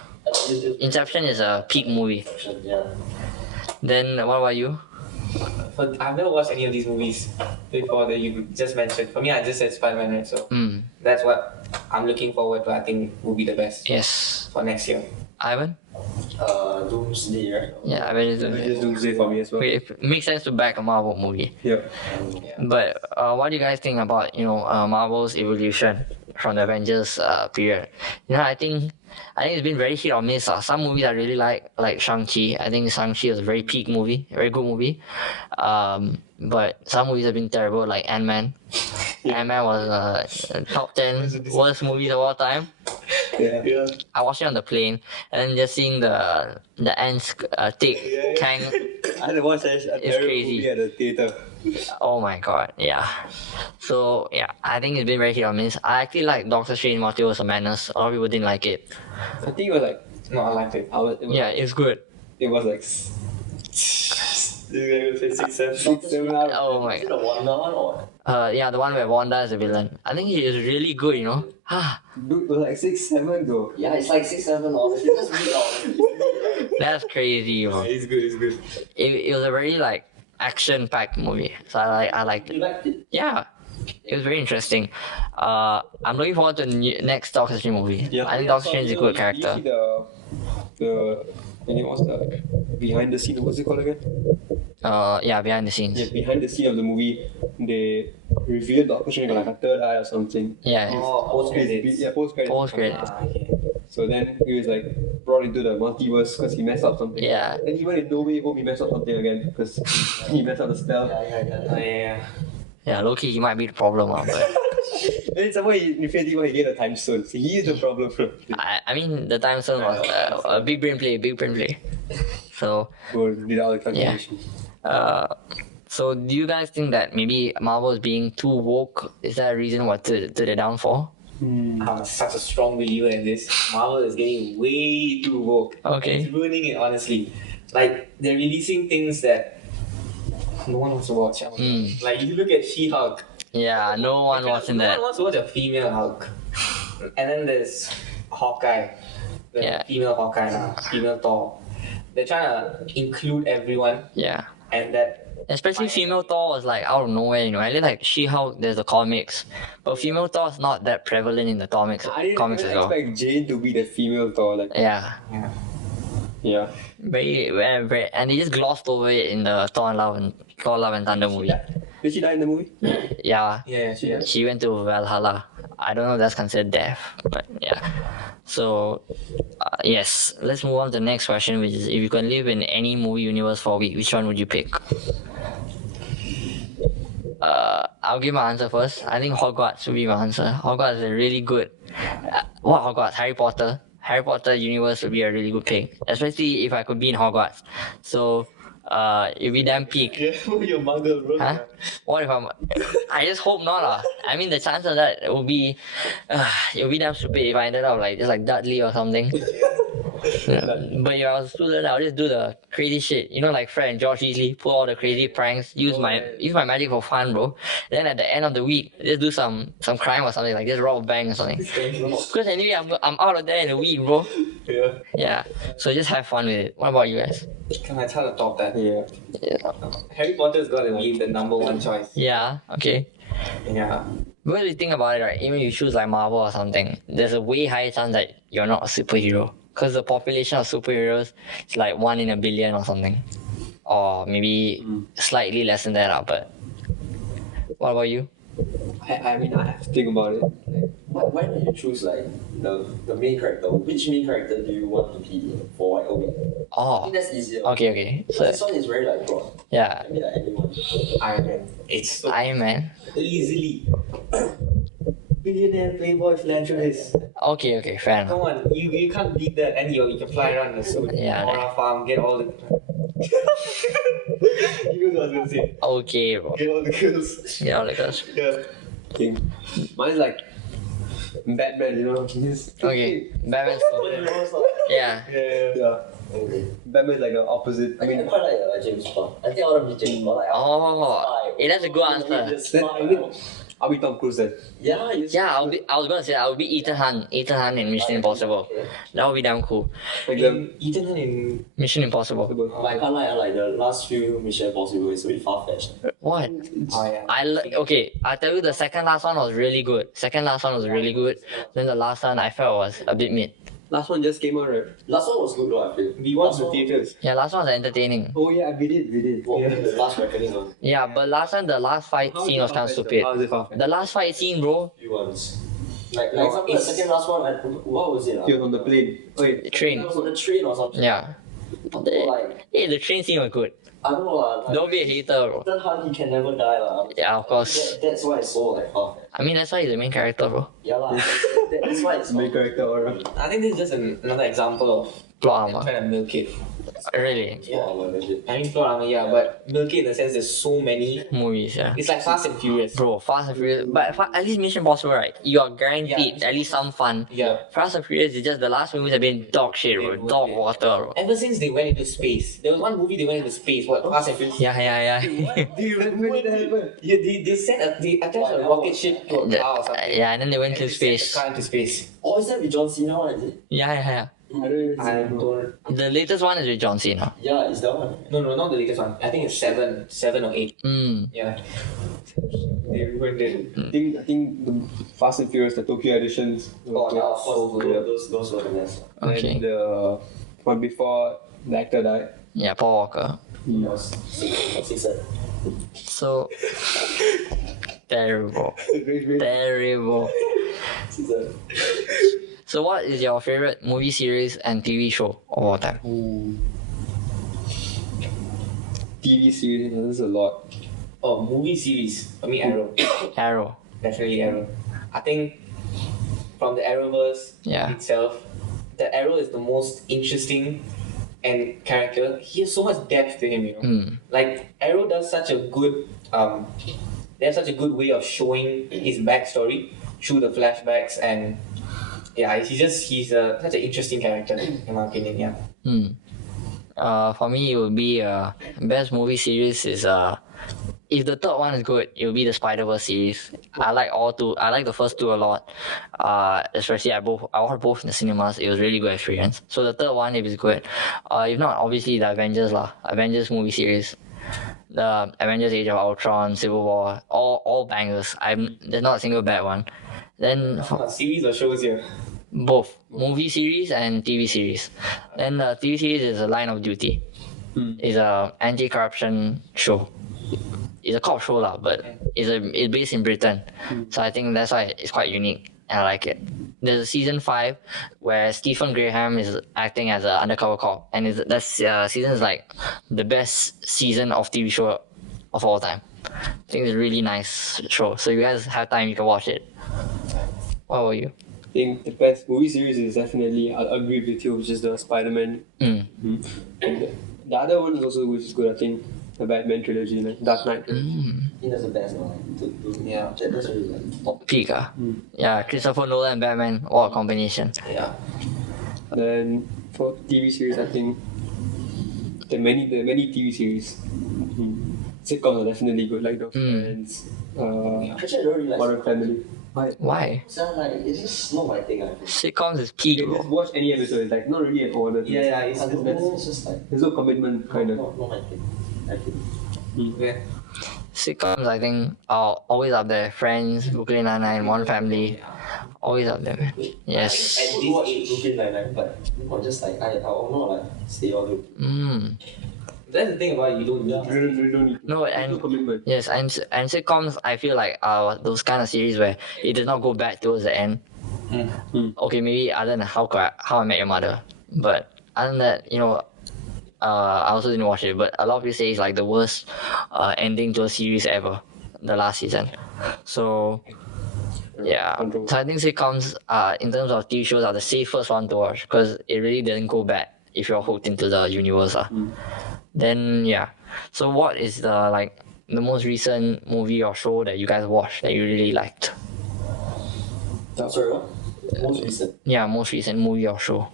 Inception is a peak movie. Inception, yeah. Then what about you? But I've never watched any of these movies before that you just mentioned. For me, I just said Spider-Man, right? So that's what I'm looking forward to. I think will be the best Yes. for next year. Ivan? Doomsday, right? Yeah, I bet it's Just Doomsday for me as well. okay, it makes sense to back a Marvel movie. Yeah. But what do you guys think about Marvel's evolution from the Avengers period? I think it's been very hit or miss. Some movies I really like Shang-Chi. I think Shang-Chi was a very peak movie, very good movie. But some movies have been terrible, like Ant-Man. Ant-Man was top 10 worst movies of all time. Yeah. I watched it on the plane, and then just seeing the ants take Kang. I had to watch a terrible crazy. movie at the theater. Oh my god, yeah. So yeah, I think it's been very hit or miss. I actually like Doctor Strange Multiverse of Madness. A lot of people didn't like it. I think it was like, No, I liked it. Yeah, it's good. it was like, I would say 6, 7 out of Oh my Is it a Wanda one or? yeah, the one where Wanda is the villain. I think he is really good, Ah, Dude, it was like 6, 7 though. Yeah, it's like 6, 7 or just read out. that's crazy, bro. It's good. It was a very like action-packed movie, so I liked You it. liked it? Yeah, it was very interesting. I'm looking forward to the next Doctor Strange movie. I think Doctor Strange is a good character. You see what's the behind the scene? What's it called again? Yeah, behind the scenes. Yeah, behind the scene of the movie, they revealed Doctor Strange got like a third eye or something. Yeah, Post credits. Yeah, post credits. post credit. Okay. So then he was like brought into the multiverse because he messed up something. Yeah. Then even in No Way Home he messed up something again because he messed up the spell. Yeah. Yeah, low-key, he might be the problem, but Then somehow in Infinity War he gave a time stone. So he is the problem. I mean the time zone was a big brain play. So Or did all the calculations. so do you guys think that maybe Marvel is being too woke? Is that a reason to the downfall? I'm such a strong believer in this. Marvel is getting way too woke. Okay. It's ruining it, honestly. Like, they're releasing things that no one wants to watch. Like, you look at She-Hulk. Yeah, no one watching No that. one wants to watch a female Hulk. And then there's Hawkeye. The Yeah. female Hawkeye now. Female Thor. They're trying to include everyone. Yeah. And that... Especially female Thor was like out of nowhere, I really like She-Hulk, there's the comics. But female Thor is not that prevalent in the comics I didn't comics as even well. expect Jane to be the female Thor. Like, Yeah. yeah. Very, and they just glossed over it in the Thor Love and Thunder movie. Did she die in the movie? Yeah. Yeah, She went to Valhalla I don't know if that's considered death, but yeah. So, yes, let's move on to the next question, which is if you can live in any movie universe for a week, which one would you pick? I'll give my answer first. I think Hogwarts would be my answer. Hogwarts is a really good. What Hogwarts? Harry Potter. Harry Potter universe would be a really good pick, especially if I could be in Hogwarts. So, it'd be damn peak. Yeah, your muggle, bro. Huh? What if I'm? I just hope not lah. I mean, the chance of that would be, it would be damn stupid if I ended up like just like Dudley or something. But if I was a student, I'll just do the crazy shit. You know, like Fred and George Weasley, pull all the crazy pranks, use my magic for fun, bro. Then at the end of the week, just do some crime or something, like just rob a bank or something. Because anyway, I'm out of there in a week, bro. Yeah. Yeah. So just have fun with it. What about you guys? It's hard to top that. Yeah. Harry Potter's got to be the number one choice. Yeah. Okay. Yeah. When you think about it, right, even if you choose like Marvel or something, there's a way higher chance that you're not a superhero. Because the population of superheroes is like 1 in a billion or something. Or maybe slightly less than that, but what about you? I mean, I have to think about it. Why don't you choose like the main character? Which main character do you want to be for like a week? I Oh, think that's easier. okay. But So, this one is very like broad. yeah, I mean like anyone. Iron Man. It's so Iron Man. easily. Billionaire, playboy, philanthropist. Okay, fair enough. Come on, you can't beat that. And you can fly around in a suit. Yeah. Aura farm, get all the. You know what I was gonna say. Okay, bro. Get all the girls. Yeah, like us. Yeah. Think. Mine's like Batman, you know. He's Okay, Batman's yeah. Yeah. Okay. Batman's like the opposite. I mean, I quite like James Bond. I think I want to be James Bond. Like, Oh, that's a good answer. I'll be Tom Cruise then. Yeah, you Yeah, I was gonna say I would be Ethan Hunt in Mission Impossible. That would be damn cool. Like the Ethan Hunt in. Mission Impossible. But I can't lie, like the last few Mission Impossible is a bit far-fetched. What? Oh yeah. Okay, I tell you the second last one was really good. Then the last one I felt was a bit mid. last one just came out, right? Last one was good though, I feel. We watched Last the one- theaters. Yeah, last one was entertaining. Oh yeah, we did. What, the last reckoning one? Yeah, but last time the last fight How is scene it was kind of far-fetched, stupid. How is it far-fetched? The last fight scene, bro. Few ones. Like No, example, the it's- second last one, what was it? He was on the plane. Okay. The train. It was on the train or something. Yeah. Like, Hey, the train scene was good. I don't know like, Don't be a hater, bro. Ethan Hunt, he can never die lah. Yeah, of course. That's why it's so like far. I mean, that's why he's the main character, bro. Yeah lah. That's why it's Main character aura. I think this is just another example of Plot them armor. trying to milk it. Really. Yeah, legit. I mean plot armor, yeah, but milk it in the sense there's so many. Movies, yeah. It's like Fast and Furious. Bro, Fast and Furious. But at least Mission Impossible, right? You are guaranteed Yeah. at least some fun. Yeah. Fast and Furious is just the last movies have been dog shit, bro. Dog water, bro. Ever since they went into space, there was one movie they went into space. What? Fast and Furious. Yeah. Do you remember when that happened? Yeah, they attached a rocket ship to a car or something. Yeah, and then they went to And they sent space. the car into space. Oh, is that with John Cena one, is it? Yeah. I don't I remember. don't. The latest one is with John Cena. Yeah, is that one? No, not the latest one. I think it's seven or eight. Yeah. They ruined it. I think the Fast and Furious, the Tokyo editions. Oh, Yeah, no. of course, So good. those were the best. Okay. And the one before the actor died. Yeah, Paul Walker. That was six. So terrible. Terrible. So what is your favorite movie series and TV show of all time? TV series, this is a lot. Oh, movie series. I mean Arrow. Arrow. Definitely Arrow. I think from the Arrowverse Yeah. itself, the Arrow is the most interesting and character. He has so much depth to him, you know. Like Arrow does such a good they have such a good way of showing his backstory through the flashbacks, and yeah, he's such an interesting character in my opinion. Yeah. For me, it would be best movie series is if the third one is good, it will be the Spider-Verse series. I like all two. I like the first two a lot. Especially I watched both in the cinemas. It was really good experience. So the third one, if it's good, if not, obviously the Avengers lah. Avengers movie series. The Avengers Age of Ultron, Civil War, all bangers. There's not a single bad one. Then Series or shows here? both movie series and TV series. Then the TV series is a Line of Duty. It's a anti-corruption show. it's a cop show lah, but it's based in Britain. So I think that's why it's quite unique. And I like it. There's a season 5 where Stephen Graham is acting as an undercover cop, and that season is like the best season of TV show of all time. I think it's a really nice show. So you guys have time, you can watch it. What about you? I think the best movie series is definitely, I'll agree with you, which is the Spider-Man. And the other one is also which is good, I think, the Batman trilogy, like Dark Knight trilogy. I think that's the best one. Yeah. That's really like top. Peak, ah. Yeah, Christopher Nolan and Batman, what a combination. Yeah. Then for TV series, I think the many TV series. Sitcoms are definitely good, like The Friends, Actually, I don't really like Modern Family. Why? Why? So like, it's just not my thing. I think. Sitcoms is peak, You bro. just watch any episode, it's like not really an order. Yeah, it's It's just like There's no commitment, kind of. not my thing. I think. yeah. Sitcoms, I think, are always up there. Friends, Brooklyn Nine-Nine, One Family, always up there, man. Yes. I would watch Brooklyn Nine-Nine, but not just like I will not like stay all the way. That's the thing about it, you don't need You don't need to. No, There's no and commitment. yes, and sitcoms, I feel like are those kind of series where it does not go back towards the end. Okay, maybe other than How I Met Your Mother, but other than that, you know, I also didn't watch it, but a lot of people say it's like the worst ending to a series ever, the last season. So yeah, so I think sitcoms, in terms of TV shows, are the safest one to watch because it really doesn't go back if you're hooked into the universe. Then yeah, so what is the most recent movie or show that you guys watched that you really liked? Sorry, what? Most recent. Yeah, most recent movie or show.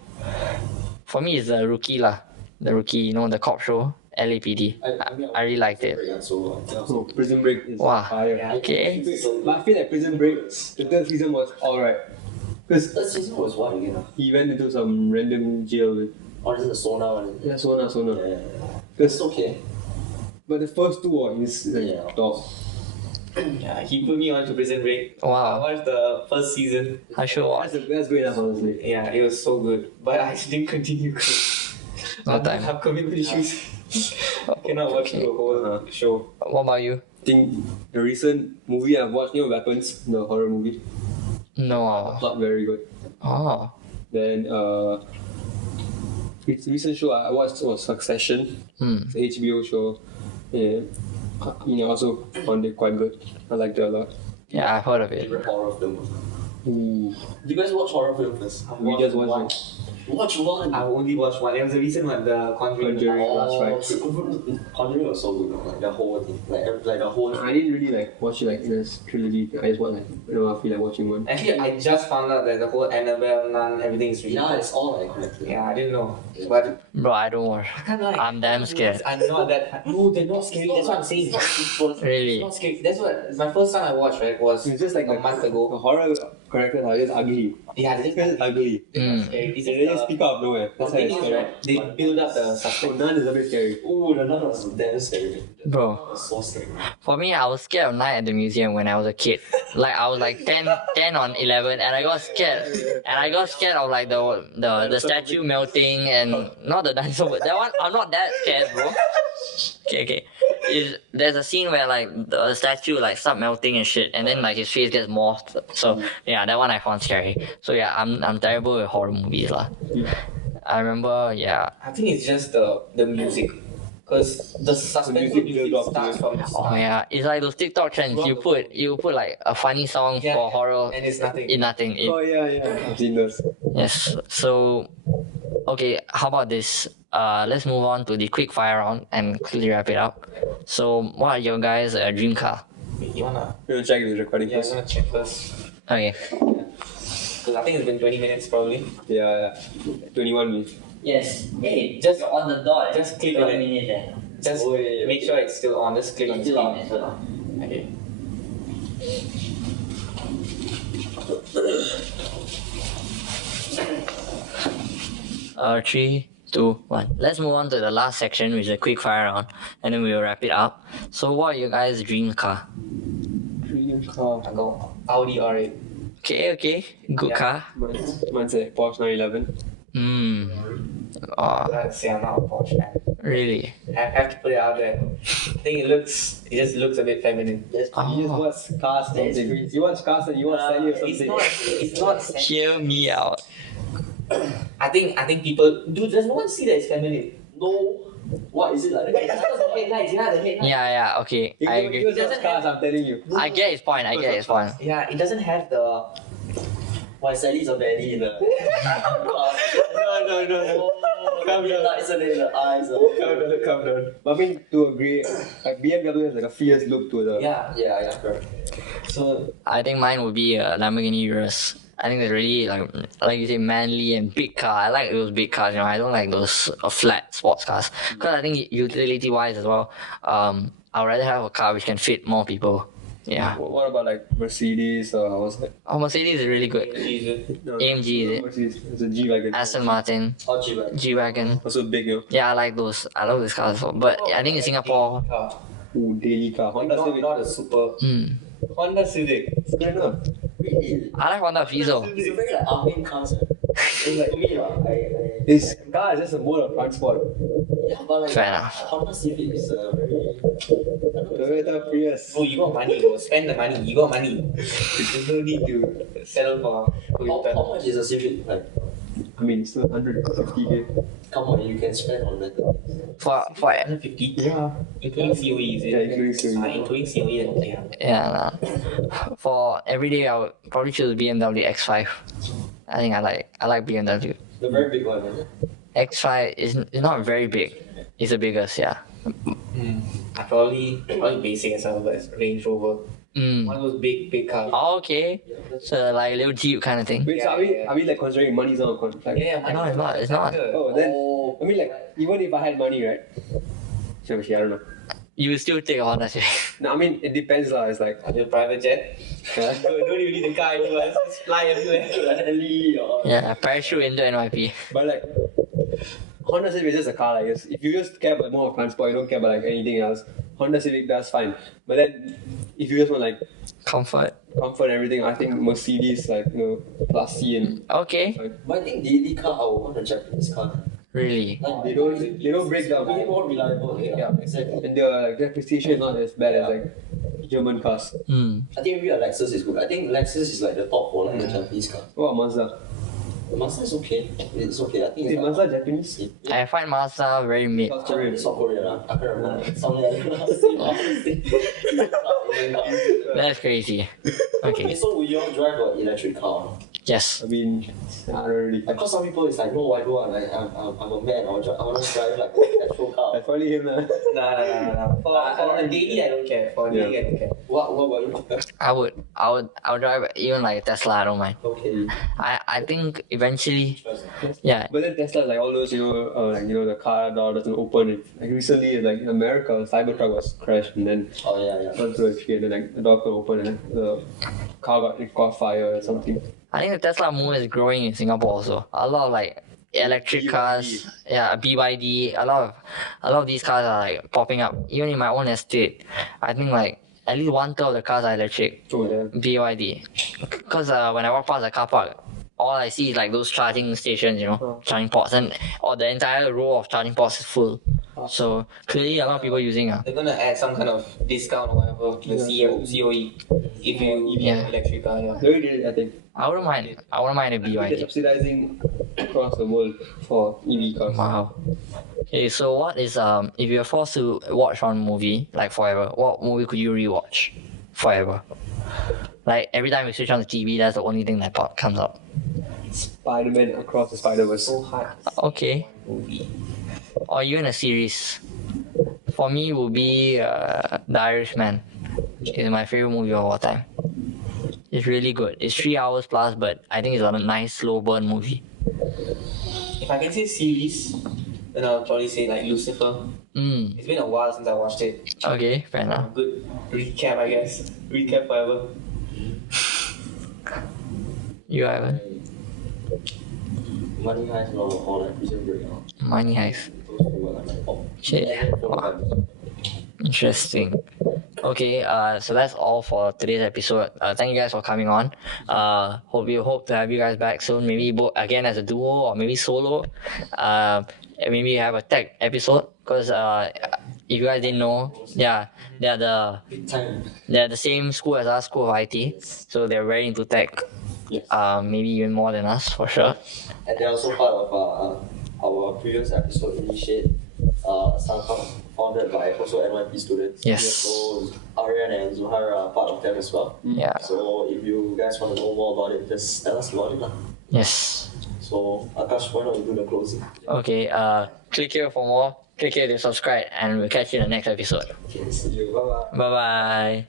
For me, it's The Rookie lah. The Rookie, you know, the cop show, LAPD. I really liked it. Yeah, so So Prison Break is Wow. fire. Okay. But I feel like Prison Break, the third season was alright. Because that season was what again? he went into some random jail with Or is it the Sona one? yeah, Sona. Yeah. Because It's okay. but the first two are his Yeah. top. Yeah, he put me on to Prison Break. Wow. I watched the first season. I should watch. That's good enough, honestly. Yeah, it was so good. But I didn't continue. No I time. have commitment issues. Cannot watch the whole show. What about you? I think the recent movie I've watched, you know, Weapons, the horror movie, No. not very good. Oh. Then it's recent show I watched was Succession. It's an HBO show. Yeah. I mean, I also found it quite good. I liked it a lot. Yeah, I've heard of it. Favorite horror film. Ooh. Do you guys watch horror films first? We just watched one. it. Watch one. I've only watched one. It was the recent one, the Conjuring. Conjuring. Last Rites. Conjuring was so good, though, like the whole thing, like the whole. I didn't really watch it in a trilogy. I just watched I feel like watching one. Actually, I just found out that the whole Annabelle, Nun, everything is really Yeah, good. it's all like connected. Yeah, I didn't know. But Bro, I don't watch. I can't lie. I'm damn scared. I'm not that. No, they're not scary. That's what I'm saying. Really? It's not scary. That's what my first time I watched. Right, was It's just like a month The ago. horror characters are just ugly. Yeah, It's just ugly. It's They just speak out of nowhere. The That's why thing it's is, scary. right, they build up the Oh, suspense. Nun is a bit scary. Ooh, the nun was damn scary. Bro, It was so scary. for me, I was scared of Night at the Museum when I was a kid. Like, I was like 10 on 11, and I got scared. And I got scared of like the statue melting and not the dinosaur, but that one, I'm not that scared, bro. Okay. There's a scene where like the statue like start melting and shit, and then like his face gets morphed. So yeah, that one I found scary. So yeah, I'm terrible with horror movies lah. I remember, yeah. I think it's just the music, because the suspense music music build up to starts it. from the Oh start. yeah, it's like those TikTok trends. You put like a funny song Yeah, for horror. and it's nothing. It's nothing. Oh yeah. I've seen those. Yes. So, okay. How about this? Let's move on to the quick fire round and quickly wrap it up. So, what are your guys' dream car? You wanna? We're gonna check if it's recording Yeah, I'm first. gonna check first. Okay. Because I think it's been 20 minutes probably. Yeah. 21 minutes. Yes. Hey, Just on the dot. just click on it. Just make sure it's still on. Just click on the screen. It's still on. Okay. Three, two, one. Let's move on to the last section, which is a quick fire round, and then we'll wrap it up. So, what are your guys' dream car? Dream car. I go Audi R8. Okay. Good Yeah. car. Mine's a Porsche 911. Oh, Gotta say I'm not a Porsche fan. really? I have to put it out there. I think it just looks a bit feminine. Yes, You just Oh, watch cars That is something. crazy. You watch cars and you watch Sally or It's something. not. hear me out. I think people does no one see that it's feminine? No. What is it like? The headlights, the headlights. Yeah, okay, I agree. You just watch cars, I'm telling you. I get his point. I get his point. Yeah, it doesn't have the. Why Sally's a baddie in the No. Come here, lights and in the eyes. Calm down. But I mean, to agree, like BMW has like a fierce look to the. Yeah. correct. So I think mine would be a Lamborghini Urus. I think they're really like you say, manly and big car. I like those big cars. I don't like those flat sports cars because I think utility wise as well. I'd rather have a car which can fit more people. Yeah. What about like Mercedes or what's that? Oh, Mercedes is really good. No, AMG is it? Mercedes. It's a G-Wagon. Aston Martin, Oh, G-Wagon. G-Wagon. Also big, you know. Yeah, I like those. I love these cars. But I think in Singapore, car. Ooh, daily car. Honda Civic. Not a super Honda Civic. It's good enough. Really? I like Honda Viso. It's a very like arming car. It's like to me, This car is just a mode of transport. yeah, but like Fair enough. Honda Civic is a very. Toyota Prius. Oh, you got money, bro. Spend the money. You got money. There's no need to settle for How Toyota. much is a Civic? Like, I mean, it's still 150k. come on, you can spend on better things. For 150. Yeah. Including COE, is it? Yeah, including COE. Including COE, then okay. yeah, nah. For every day, I would probably choose BMW X5. I think I like BMW. The very big one, isn't it? X5 is not very big. It's the biggest, yeah. I probably basic as well, but it's Range Rover. Mm. One of those big cars. Oh, okay. So like a little Jeep kind of thing. Wait, so are we like considering money's not a contract? Yeah, No, it's not. It's not. Oh, then I mean, like even if I had money, right? Sure, I don't know. You will still take a Honda Civic. No, I mean it depends lah. It's like Your private jet. Don't even need the car anymore. Just fly everywhere. Rally or Yeah, parachute into NYP. but like Honda Civic is just a car. Like if you just care about more of transport, you don't care about like anything else. Honda Civic does fine. But then if you just want like Comfort. comfort and everything, I think Mercedes like classy and Okay. like, But I think daily car, I would want a Japanese car. Really. Like, they don't break down. Way more reliable. Yeah, exactly. and their precision is not as bad as like German cars. I think maybe a Lexus is good. I think Lexus is like the top for like the Japanese car. What about Mazda? The Mazda is okay. It's okay. I think Is it's Mazda Japanese? Yeah. I find Mazda very mid. South Korean. Korean. It's not Korean. I can't remember. Something like That's crazy. Okay, Okay. so will you all drive an electric car? Yes. I mean, I don't really. Like, cause some people is like, no, I don't want. Like, I'm a man. I want to drive like a petrol car. That's probably him lah. Nah. For a daily, I don't care. For a daily, I don't care. What about you? I would drive even like a Tesla. I don't mind. Okay. I think eventually, yeah. But then Tesla, like all those, the car door doesn't open. Like recently, like in America, a Cybertruck was crashed and then Oh yeah. gone through a tree and then like the door could open and the car caught fire or something. I think the Tesla movement is growing in Singapore also. A lot of like electric BYD. cars, yeah, BYD. A lot of these cars are like popping up. Even in my own estate, I think like at least 1/3 of the cars are electric. Oh yeah. BYD. Because when I walk past the car park, all I see is like those charging stations, charging ports, and the entire row of charging ports is full. So clearly, a lot of people using it. They're gonna add some kind of discount or whatever to the COE if you Yeah. electric car. Yeah. They already did it, I think. I wouldn't mind. I wouldn't mind a They're BYD. subsidizing across the world for EV cars. Wow. Okay, so what is if you're forced to watch one movie like forever, what movie could you rewatch forever? Like every time you switch on the TV, that's the only thing that comes up. Spider-Man Across the Spider-Verse. So hard. Okay. Movie. Or even a series. For me, would be The Irishman. It's my favorite movie of all time. It's really good. It's 3 hours plus, but I think it's a nice slow burn movie. If I can say series, then I'll probably say like Lucifer. It's been a while since I watched it. Okay, fair enough. Good recap, I guess. Recap forever. You Ivan? Money Heist or like Prison Break. Money Heist. Those two were like my top. Shit. Wow. Interesting. Okay, so that's all for today's episode. Thank you guys for coming on. Hope to have you guys back soon. Maybe both again as a duo or maybe solo. And maybe have a tech episode because if you guys didn't know, yeah, they're the Big time. they're the same school as us, School of IT. So they're very into tech. Yes. Maybe even more than us for sure. And they're also part of our previous episode, Initiate, SoundCloud, founded by also NYP students. Yes. So Aryan and Zuhair are part of them as well. Yeah. So if you guys want to know more about it, just tell us about it lah. Yes. So Aakash, why don't you do the closing? Okay. Click here for more. Click here to subscribe, and we'll catch you in the next episode. Okay, see you. Bye bye. Bye bye.